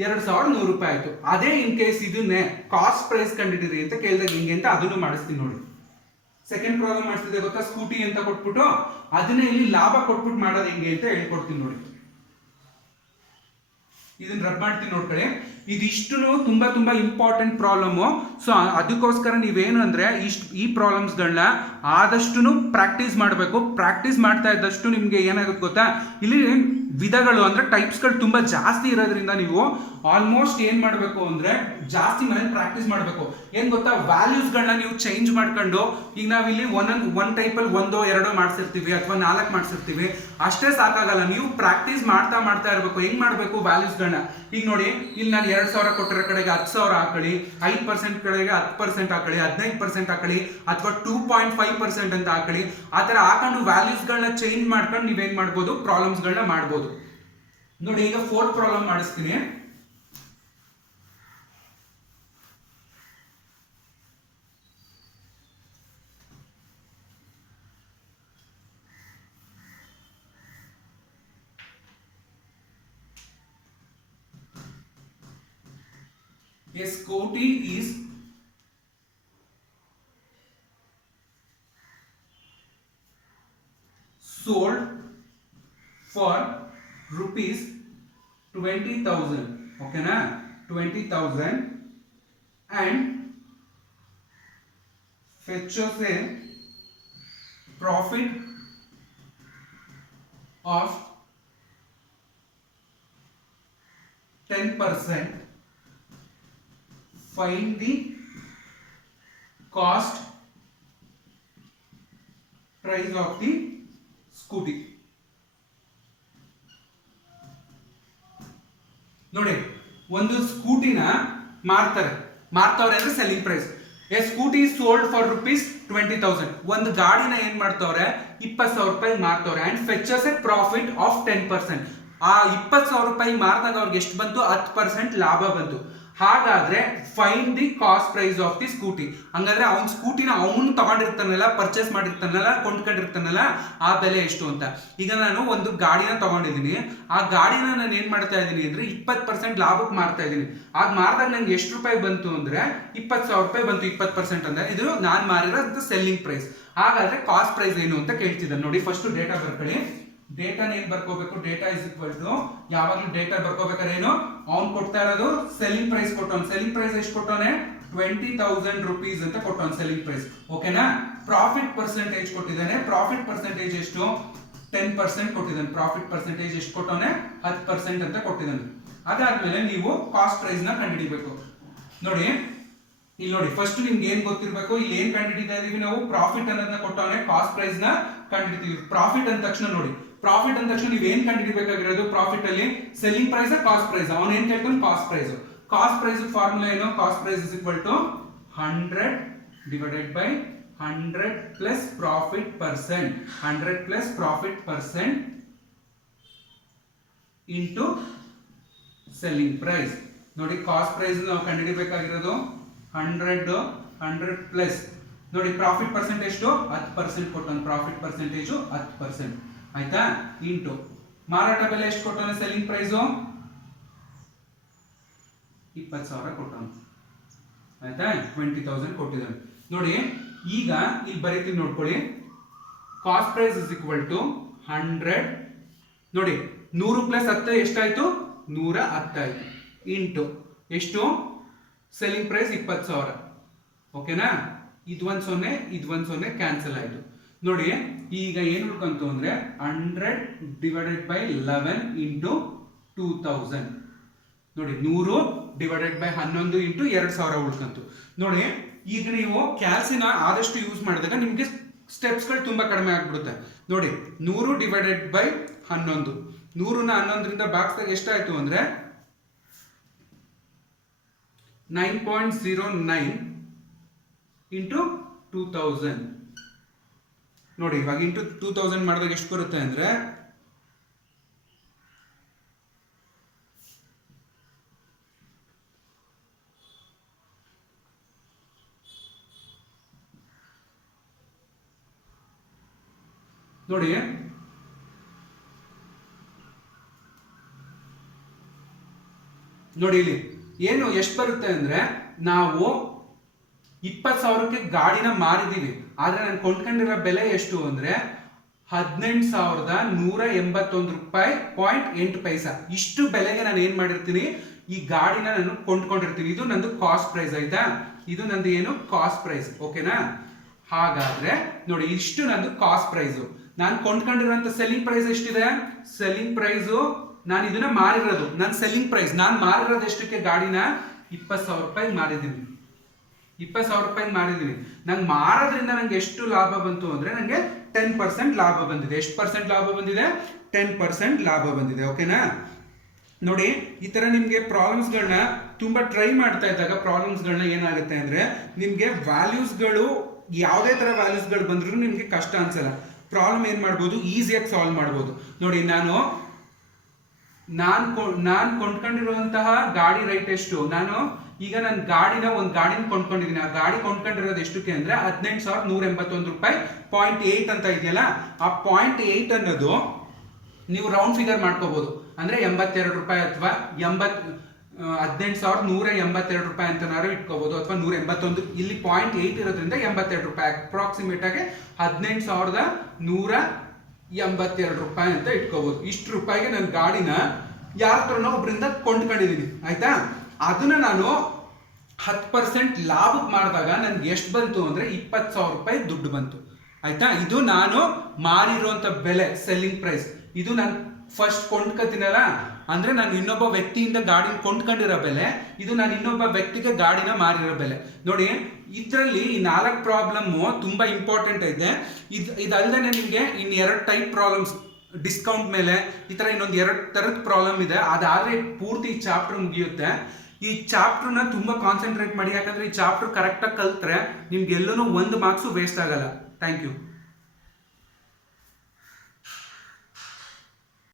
2100 ರೂಪಾಯಿ ಆಯ್ತು. ಅದೇ ಇನ್ ಕೇಸ್ ಇದನ್ನೇ ಕಾಸ್ಟ್ ಪ್ರೈಸ್ ಕಂಡಿದ್ದೀರಿ ಅಂತ ಕೇಳಿದಾಗ ಹಿಂಗೆ ಅಂತ ಅದನ್ನು ಮಾಡಿಸ್ತೀನಿ. ನೋಡಿ ಸೆಕೆಂಡ್ ಪ್ರಾಬ್ಲಮ್ ಮಾಡಿಸ್ತಿದೆ ಗೊತ್ತಾ, ಸ್ಕೂಟಿ ಅಂತ ಕೊಟ್ಬಿಟ್ಟು ಅದನ್ನೇ ಇಲ್ಲಿ ಲಾಭ ಕೊಟ್ಬಿಟ್ಟು ಮಾಡೋದು ಹೆಂಗೆ ಅಂತ ಹೇಳ್ಕೊಡ್ತೀನಿ. ನೋಡಿ ಇದನ್ನ ರಬ್ ಮಾಡ್ತೀನಿ ನೋಡ್ಕೊಳ್ಳಿ. ಇದಿಷ್ಟು ತುಂಬಾ ತುಂಬಾ ಇಂಪಾರ್ಟೆಂಟ್ ಪ್ರಾಬ್ಲಮ್ಮು. ಸೊ ಅದಕ್ಕೋಸ್ಕರ ನೀವೇನು ಅಂದ್ರೆ ಈ ಪ್ರಾಬ್ಲಮ್ಸ್ಗಳನ್ನ ಆದಷ್ಟು ಪ್ರಾಕ್ಟೀಸ್ ಮಾಡಬೇಕು. ಪ್ರಾಕ್ಟೀಸ್ ಮಾಡ್ತಾ ಇದ್ದಷ್ಟು ನಿಮ್ಗೆ ಏನಾಗುತ್ತೆ ಗೊತ್ತಾ, ಇಲ್ಲಿ ವಿಧಗಳು ಅಂದ್ರೆ ಟೈಪ್ಸ್ಗಳು ತುಂಬಾ ಜಾಸ್ತಿ ಇರೋದ್ರಿಂದ ನೀವು ಆಲ್ಮೋಸ್ಟ್ ಏನ್ ಮಾಡಬೇಕು ಅಂದ್ರೆ ಜಾಸ್ತಿ ಮನೇಲಿ ಪ್ರಾಕ್ಟೀಸ್ ಮಾಡಬೇಕು. ಏನ್ ಗೊತ್ತಾ, ವ್ಯಾಲ್ಯೂಸ್ಗಳನ್ನ ನೀವು ಚೇಂಜ್ ಮಾಡ್ಕೊಂಡು, ಈಗ ನಾವಿಲ್ಲಿ ಒಂದ್ ಟೈಪಲ್ಲಿ 1-2 ಮಾಡ್ಸಿರ್ತೀವಿ ಅಥವಾ 4 ಮಾಡ್ಸಿರ್ತೀವಿ, ಅಷ್ಟೇ ಸಾಕಾಗಲ್ಲ. ನೀವು ಪ್ರಾಕ್ಟೀಸ್ ಮಾಡ್ತಾ ಇರಬೇಕು. ಹೆಂಗ್ ಮಾಡಬೇಕು ವ್ಯಾಲ್ಯೂಸ್ಗಳನ್ನ, ಈಗ ನೋಡಿ ಇಲ್ಲಿ ನಾನು 2000 ಕೊಟ್ಟಿರೋ ಕಡೆಗೆ 10,000 ಹಾಕೊಳ್ಳಿ, 5% ಕಡೆಗೆ 10% ಹಾಕೊಳ್ಳಿ, 15% ಹಾಕೊಳ್ಳಿ, ಅಥವಾ 2.5% ಅಂತ ಹಾಕೊಳ್ಳಿ. ಆ ತರ ಹಾಕೊಂಡು ವ್ಯಾಲ್ಯೂಸ್ಗಳನ್ನ ಚೇಂಜ್ ಮಾಡ್ಕೊಂಡು ನೀವೇನ್ ಮಾಡ್ಬೋದು, ಪ್ರಾಬ್ಲಮ್ಸ್ಗಳನ್ನ ಮಾಡ್ಬೋದು. ನೋಡಿ ಈಗ 4th ಪ್ರಾಬ್ಲಮ್ ಮಾಡಿಸ್ತೀನಿ. A scooty is sold for rupees 20,000. ಓಕೆನಾ, 20,000 and fetches a profit of 10%. Find the cost price of the scooty. ನೋಡಿ, ಒಂದು ಸ್ಕೂಟಿನ ಮಾರ್ತಾವ್ರೆ ಅಂದ್ರೆ selling price. A scooty sold for ₹20,000. ಒಂದು ಗಾಡಿನ ಏನ್ ಮಾಡ್ತಾವ್ರೆ, 20,000 ರೂಪಾಯಿ ಮಾರ್ತಾವ್ರೆ. And fetches a profit of 10%. ಆ 20,000 ರೂಪಾಯಿ ಮಾರ್ದಾಗ ಅವ್ರಿಗೆ ಎಷ್ಟು ಬಂತು, 10% ಲಾಭ ಬಂತು. ಹಾಗಾದ್ರೆ find the cost price of the scooty. ಹಂಗಾದ್ರೆ ಅವ್ನ ಸ್ಕೂಟಿನ ಅವನು ತಗೊಂಡಿರ್ತಾನಲ್ಲ, ಪರ್ಚೇಸ್ ಮಾಡಿರ್ತಾನಲ್ಲ, ಕೊಂಡ್ಕೊಂಡಿರ್ತಾನಲ್ಲ, ಆ ಬೆಲೆ ಎಷ್ಟು ಅಂತ. ಈಗ ನಾನು ಒಂದು ಗಾಡಿನ ತಗೊಂಡಿದ್ದೀನಿ, ಆ ಗಾಡಿನ ನಾನು ಏನ್ ಮಾಡ್ತಾ ಇದ್ದೀನಿ ಅಂದ್ರೆ 20% ಲಾಭಕ್ಕೆ ಮಾರ್ತಾ ಇದ್ದೀನಿ. ಆಗ ಮಾರ್ದಾಗ ನಂಗೆ ಎಷ್ಟು ರೂಪಾಯಿ ಬಂತು ಅಂದ್ರೆ 20,000 ರೂಪಾಯಿ ಬಂತು. 20% ಅಂದ್ರೆ ಇದು ನಾನು ಮಾರಿರೋ ಸೆಲ್ಲಿಂಗ್ ಪ್ರೈಸ್. ಹಾಗಾದ್ರೆ ಕಾಸ್ಟ್ ಪ್ರೈಸ್ ಏನು ಅಂತ ಕೇಳ್ತಿದ್ದಾನೆ. ನೋಡಿ, ಫಸ್ಟ್ ಡೇಟಾ ಬರ್ಕೊಳ್ಳಿ. ಡೇಟಾನ ಏನ್ ಬರ್ಕೋಬೇಕು, ಡೇಟಾ ಇಸ್ ಈಕ್ವಲ್ ಟು, ಯಾವಾಗಲೂ ಡೇಟಾ ಬರ್ಕೋಬೇಕಾದ್ರೆ ಏನು, ಅವ್ನು ಕೊಡ್ತಾ ಇರೋದು ಸೆಲ್ಲಿಂಗ್ ಪ್ರೈಸ್ ಕೊಟ್ಟವನು. ಸೆಲ್ಲಿಂಗ್ ಪ್ರೈಸ್ ಎಷ್ಟು ಕೊಟ್ಟವನೆ, 20,000 ರೂಪೀಸ್ ಅಂತ ಕೊಟ್ಟವನು ಸೆಲ್ಲಿಂಗ್ ಪ್ರೈಸ್. ಓಕೆನಾ. ಪ್ರಾಫಿಟ್ ಪರ್ಸೆಂಟೇಜ್ ಕೊಟ್ಟಿದ್ದಾನೆ. ಪ್ರಾಫಿಟ್ ಪರ್ಸೆಂಟೇಜ್ ಎಷ್ಟು, 10% ಕೊಟ್ಟಿದ್ದಾನೆ. ಪ್ರಾಫಿಟ್ ಪರ್ಸೆಂಟೇಜ್ ಎಷ್ಟು ಕೊಟ್ಟವನೆ, 10% ಅಂತ ಕೊಟ್ಟಿದ್ದಾನೆ. ಅದಾದ್ಮೇಲೆ ನೀವು ಕಾಸ್ಟ್ ಪ್ರೈಸ್ ನ ಕಂಡುಹಿಡಿಬೇಕು. ನೋಡಿ, ಇಲ್ಲಿ ನೋಡಿ, ಫಸ್ಟ್ ನಿಮ್ಗೆ ಏನ್ ಗೊತ್ತಿರ್ಬೇಕು, ಇಲ್ಲಿ ಏನ್ ಕಂಡುಹಿಡಿತಾ ಇದೀವಿ ನಾವು, ಪ್ರಾಫಿಟ್ ಅನ್ನೋದನ್ನ ಕೊಟ್ಟವನೆ, ಕಾಸ್ಟ್ ಪ್ರೈಸ್ ನ ಕಂಡುಹಿಡಿತೀವಿ. ಪ್ರಾಫಿಟ್ ಅಂದ ತಕ್ಷಣ ನೋಡಿ, ಪ್ರಾಫಿಟ್ ಅಂದ ತಕ್ಷಣ ನೀವು ಏನ್ ಕಂಡುಹಿಡಿಬೇಕಾಗಿರೋದು, ಪ್ರಾಫಿಟ್ ಅಲ್ಲಿ ಸೆಲ್ಲಿಂಗ್ ಪ್ರೈಸ್ ಕಾಸ್ಟ್ ಪ್ರೈಸ್. ಅವನು ಏನ್ ಕೇಳ್ತಾನೆ, cost price. Cost price formula ಏನು, cost price is equal to 100 divided by 100 plus profit percent. 100 plus profit percent into selling price. ನೋಡಿ, ಕಾಸ್ಟ್ ಪ್ರೈಸ್ ನಾವು ಕಂಡುಹಿಡಿಬೇಕಾಗಿರೋದು 100 ಪ್ಲಸ್, ನೋಡಿ ಪ್ರಾಫಿಟ್ ಪರ್ಸೆಂಟ್ ಎಷ್ಟು, 10% ಕೊಟ್ಟನು. Profit percentage 10%. ಆಯ್ತಾ, ಇಂಟು ಮಾರಾಟ ಬೆಲೆ ಎಷ್ಟು ಕೊಟ್ಟನು, ಸೆಲ್ಲಿಂಗ್ ಪ್ರೈಸು 20,000 ಕೊಟ್ಟನು. ಆಯ್ತಾ, 20,000 ಕೊಟ್ಟಿದ್ದಾನೆ. ನೋಡಿ, ಈಗ ಇಲ್ಲಿ ಬರೀತೀನಿ ನೋಡ್ಕೊಳ್ಳಿ. Cost price is equal to 100. ನೋಡಿ, 100 ಪ್ಲಸ್ 10 ಎಷ್ಟಾಯ್ತು, 110 ಆಯ್ತು. ಇಂಟು ಎಷ್ಟು, ಸೆಲ್ಲಿಂಗ್ ಪ್ರೈಸ್ 20,000. ಓಕೆನಾ. ಇದು 0, ಇದು 0 ಕ್ಯಾನ್ಸಲ್ ಆಯ್ತು. ನೋಡಿ, ಈಗ ಏನು ಉಳ್ಕಂತು ಅಂದ್ರೆ 100 ಡಿವೈಡೆಡ್ ಬೈ 11 ಇಂಟು 2000. ನೋಡಿ, 100 ಡಿವೈಡೆಡ್ ಬೈ 11 ಇಂಟು 2000 ಉಳ್ಕಂತು. ನೋಡಿ, ಈಗ ನೀವು ಕ್ಯಾಲ್ಸಿನ ಆದಷ್ಟು ಯೂಸ್ ಮಾಡಿದಾಗ ನಿಮ್ಗೆ ಸ್ಟೆಪ್ಸ್ಗಳು ತುಂಬಾ ಕಡಿಮೆ ಆಗ್ಬಿಡುತ್ತೆ. ನೋಡಿ, 100 ಡಿವೈಡೆಡ್ ಬೈ 11, 100ನ 11ರಿಂದ ಬಾಕ್ಸ್ದಾಗ ಎಷ್ಟಾಯ್ತು ಅಂದ್ರೆ 9.09 ಇಂಟು 2000. ನೋಡಿ, ಇವಾಗ ಇಂಟು 2000 ಮಾಡಿದಾಗ ಎಷ್ಟು ಬರುತ್ತೆ ಅಂದ್ರೆ ನೋಡಿ, ನೋಡಿ ಇಲ್ಲಿ ಏನು ಎಷ್ಟು ಬರುತ್ತೆ ಅಂದ್ರೆ, ನಾವು 20,000ಕ್ಕೆ ಗಾಡಿನ ಮಾರಿದೀವಿ, ಆದ್ರೆ ನಾನು ಕೊಂಡ್ಕೊಂಡಿರೋ ಬೆಲೆ ಎಷ್ಟು ಅಂದ್ರೆ 18,181 ರೂಪಾಯಿ 0.8 ಪೈಸಾ. ಇಷ್ಟು ಬೆಲೆಗೆ ನಾನು ಏನ್ ಮಾಡಿರ್ತೀನಿ, ಈ ಗಾಡಿನ ನಾನು ಕೊಂಡ್ಕೊಂಡಿರ್ತೀನಿ. ಇದು ನಂದು ಕಾಸ್ಟ್ ಪ್ರೈಸ್. ಆಯ್ತಾ, ಇದು ನಂದು ಏನು, ಕಾಸ್ಟ್ ಪ್ರೈಸ್. ಓಕೆನಾ. ಹಾಗಾದ್ರೆ ನೋಡಿ, ಇಷ್ಟು ನಂದು ಕಾಸ್ಟ್ ಪ್ರೈಸ್. ನಾನು ಕೊಂಡ್ಕೊಂಡಿರುವಂತ ಸೆಲ್ಲಿಂಗ್ ಪ್ರೈಸ್ ಎಷ್ಟಿದೆ, ಸೆಲ್ಲಿಂಗ್ ಪ್ರೈಸ್ ನಾನು ಇದನ್ನ ಮಾರಿರೋದು, ನನ್ನ ಸೆಲ್ಲಿಂಗ್ ಪ್ರೈಸ್ ನಾನು ಮಾರಿರೋದು ಎಷ್ಟಕ್ಕೆ, ಗಾಡಿನ 20,000 ರೂಪಾಯಿ ಮಾರಿದ್ದೀನಿ. 20,000 ರೂಪಾಯಿ ಮಾರಿದ್ದೀನಿ. ನಂಗೆ ಮಾರೋದ್ರಿಂದ ನಂಗೆ ಎಷ್ಟು ಲಾಭ ಬಂತು ಅಂದ್ರೆ ನಂಗೆ 10% ಲಾಭ ಬಂದಿದೆ. ಎಷ್ಟು ಪರ್ಸೆಂಟ್ ಲಾಭ ಬಂದಿದೆ, 10% ಲಾಭ ಬಂದಿದೆ. ಓಕೆನಾ. ನೋಡಿ, ಈ ತರ ನಿಮ್ಗೆ ಪ್ರಾಬ್ಲಮ್ಸ್ಗಳನ್ನ ತುಂಬಾ ಟ್ರೈ ಮಾಡ್ತಾ ಇದ್ದಾಗ ಪ್ರಾಬ್ಲಮ್ಸ್ಗಳನ್ನ ಏನಾಗುತ್ತೆ ಅಂದ್ರೆ ನಿಮ್ಗೆ ವ್ಯಾಲ್ಯೂಸ್ಗಳು, ಯಾವುದೇ ತರ ವ್ಯಾಲ್ಯೂಸ್ಗಳು ಬಂದ್ರು ನಿಮ್ಗೆ ಕಷ್ಟ ಅನ್ಸಲ್ಲ. ಪ್ರಾಬ್ಲಮ್ ಏನ್ ಮಾಡ್ಬೋದು, ಈಸಿಯಾಗಿ ಸಾಲ್ವ್ ಮಾಡ್ಬೋದು. ನೋಡಿ, ನಾನು ಕೊಂಡ್ಕೊಂಡಿರುವಂತಹ ಗಾಡಿ ರೈಟ್ ಎಷ್ಟು, ಈಗ ನನ್ನ ಒಂದು ಗಾಡಿನ ಕೊಂಡ್ಕೊಂಡಿದ್ದೀನಿ. ಆ ಗಾಡಿ ಕೊಂಡ್ಕೊಂಡಿರೋದು ಎಷ್ಟಕ್ಕೆ ಅಂದ್ರೆ 18,181 ರೂಪಾಯಿ 0.8 ಅಂತ ಇದೆಯಲ್ಲ, ಆ 0.8 ಅನ್ನೋದು ನೀವು ರೌಂಡ್ ಫಿಗರ್ ಮಾಡ್ಕೋಬಹುದು. ಅಂದ್ರೆ 82 ರೂಪಾಯಿ ಅಥವಾ 18,182 ರೂಪಾಯಿ ಅಂತನಾರು ಇಟ್ಕೋಬಹುದು, ಅಥವಾ 181. ಇಲ್ಲಿ 0.8 ಇರೋದ್ರಿಂದ 82 ರೂಪಾಯಿ, ಅಪ್ರಾಕ್ಸಿಮೇಟ್ ಆಗಿ 18,182 ರೂಪಾಯಿ ಅಂತ ಇಟ್ಕೋಬಹುದು. ಇಷ್ಟು ರೂಪಾಯಿಗೆ ನನ್ನ ಗಾಡಿನ ಯಾರ ಹತ್ರನೋ ಒಬ್ಬರಿಂದ ಕೊಂಡ್ಕೊಂಡಿದ್ದೀನಿ. ಆಯ್ತಾ. ಅದನ್ನ ನಾನು 10% ಲಾಭಕ್ಕೆ ಮಾಡಿದಾಗ ನನ್ಗೆ ಎಷ್ಟು ಬಂತು ಅಂದ್ರೆ 20,000 ರೂಪಾಯಿ ದುಡ್ಡು ಬಂತು. ಆಯ್ತಾ, ಇದು ನಾನು ಮಾರಿರುವಂತ ಬೆಲೆ, ಸೆಲ್ಲಿಂಗ್ ಪ್ರೈಸ್. ಇದು ನಾನು ಫಸ್ಟ್ ಕೊಂಡ್ಕೊತೀನಲ್ಲ, ಅಂದ್ರೆ ನಾನು ಇನ್ನೊಬ್ಬ ವ್ಯಕ್ತಿಯಿಂದ ಗಾಡಿನ ಕೊಂಡ್ಕೊಂಡಿರೋ ಬೆಲೆ, ಇದು ನಾನು ಇನ್ನೊಬ್ಬ ವ್ಯಕ್ತಿಗೆ ಗಾಡಿನ ಮಾರಿರೋ ಬೆಲೆ. ನೋಡಿ, ಇದರಲ್ಲಿ ಈ 4 ಪ್ರಾಬ್ಲಮ್ ತುಂಬಾ ಇಂಪಾರ್ಟೆಂಟ್ ಐತೆ. ಇದಲ್ಲದೆ ನಿಮಗೆ ಇನ್ 2 ಟೈಪ್ ಪ್ರಾಬ್ಲಮ್ಸ್ ಡಿಸ್ಕೌಂಟ್ ಮೇಲೆ, ಈ ತರ ಇನ್ನೊಂದು 2 ತರದ ಪ್ರಾಬ್ಲಮ್ ಇದೆ. ಅದಾದ್ರೆ ಪೂರ್ತಿ ಈ ಚಾಪ್ಟರ್ ಮುಗಿಯುತ್ತೆ. ಈ ಚಾಪ್ಟರ್ನ ತುಂಬಾ ಕಾನ್ಸಂಟ್ರೇಟ್ ಮಾಡಿ, ಯಾಕಂದ್ರೆ ಈ ಚಾಪ್ಟರ್ ಕರೆಕ್ಟಾಗಿ ಕಲ್ತ್ರೆ ನಿಮ್ಗೆ ಎಲ್ಲೂ 1 ಮಾರ್ಕ್ಸು ವೇಸ್ಟ್ ಆಗಲ್ಲ. Thank you.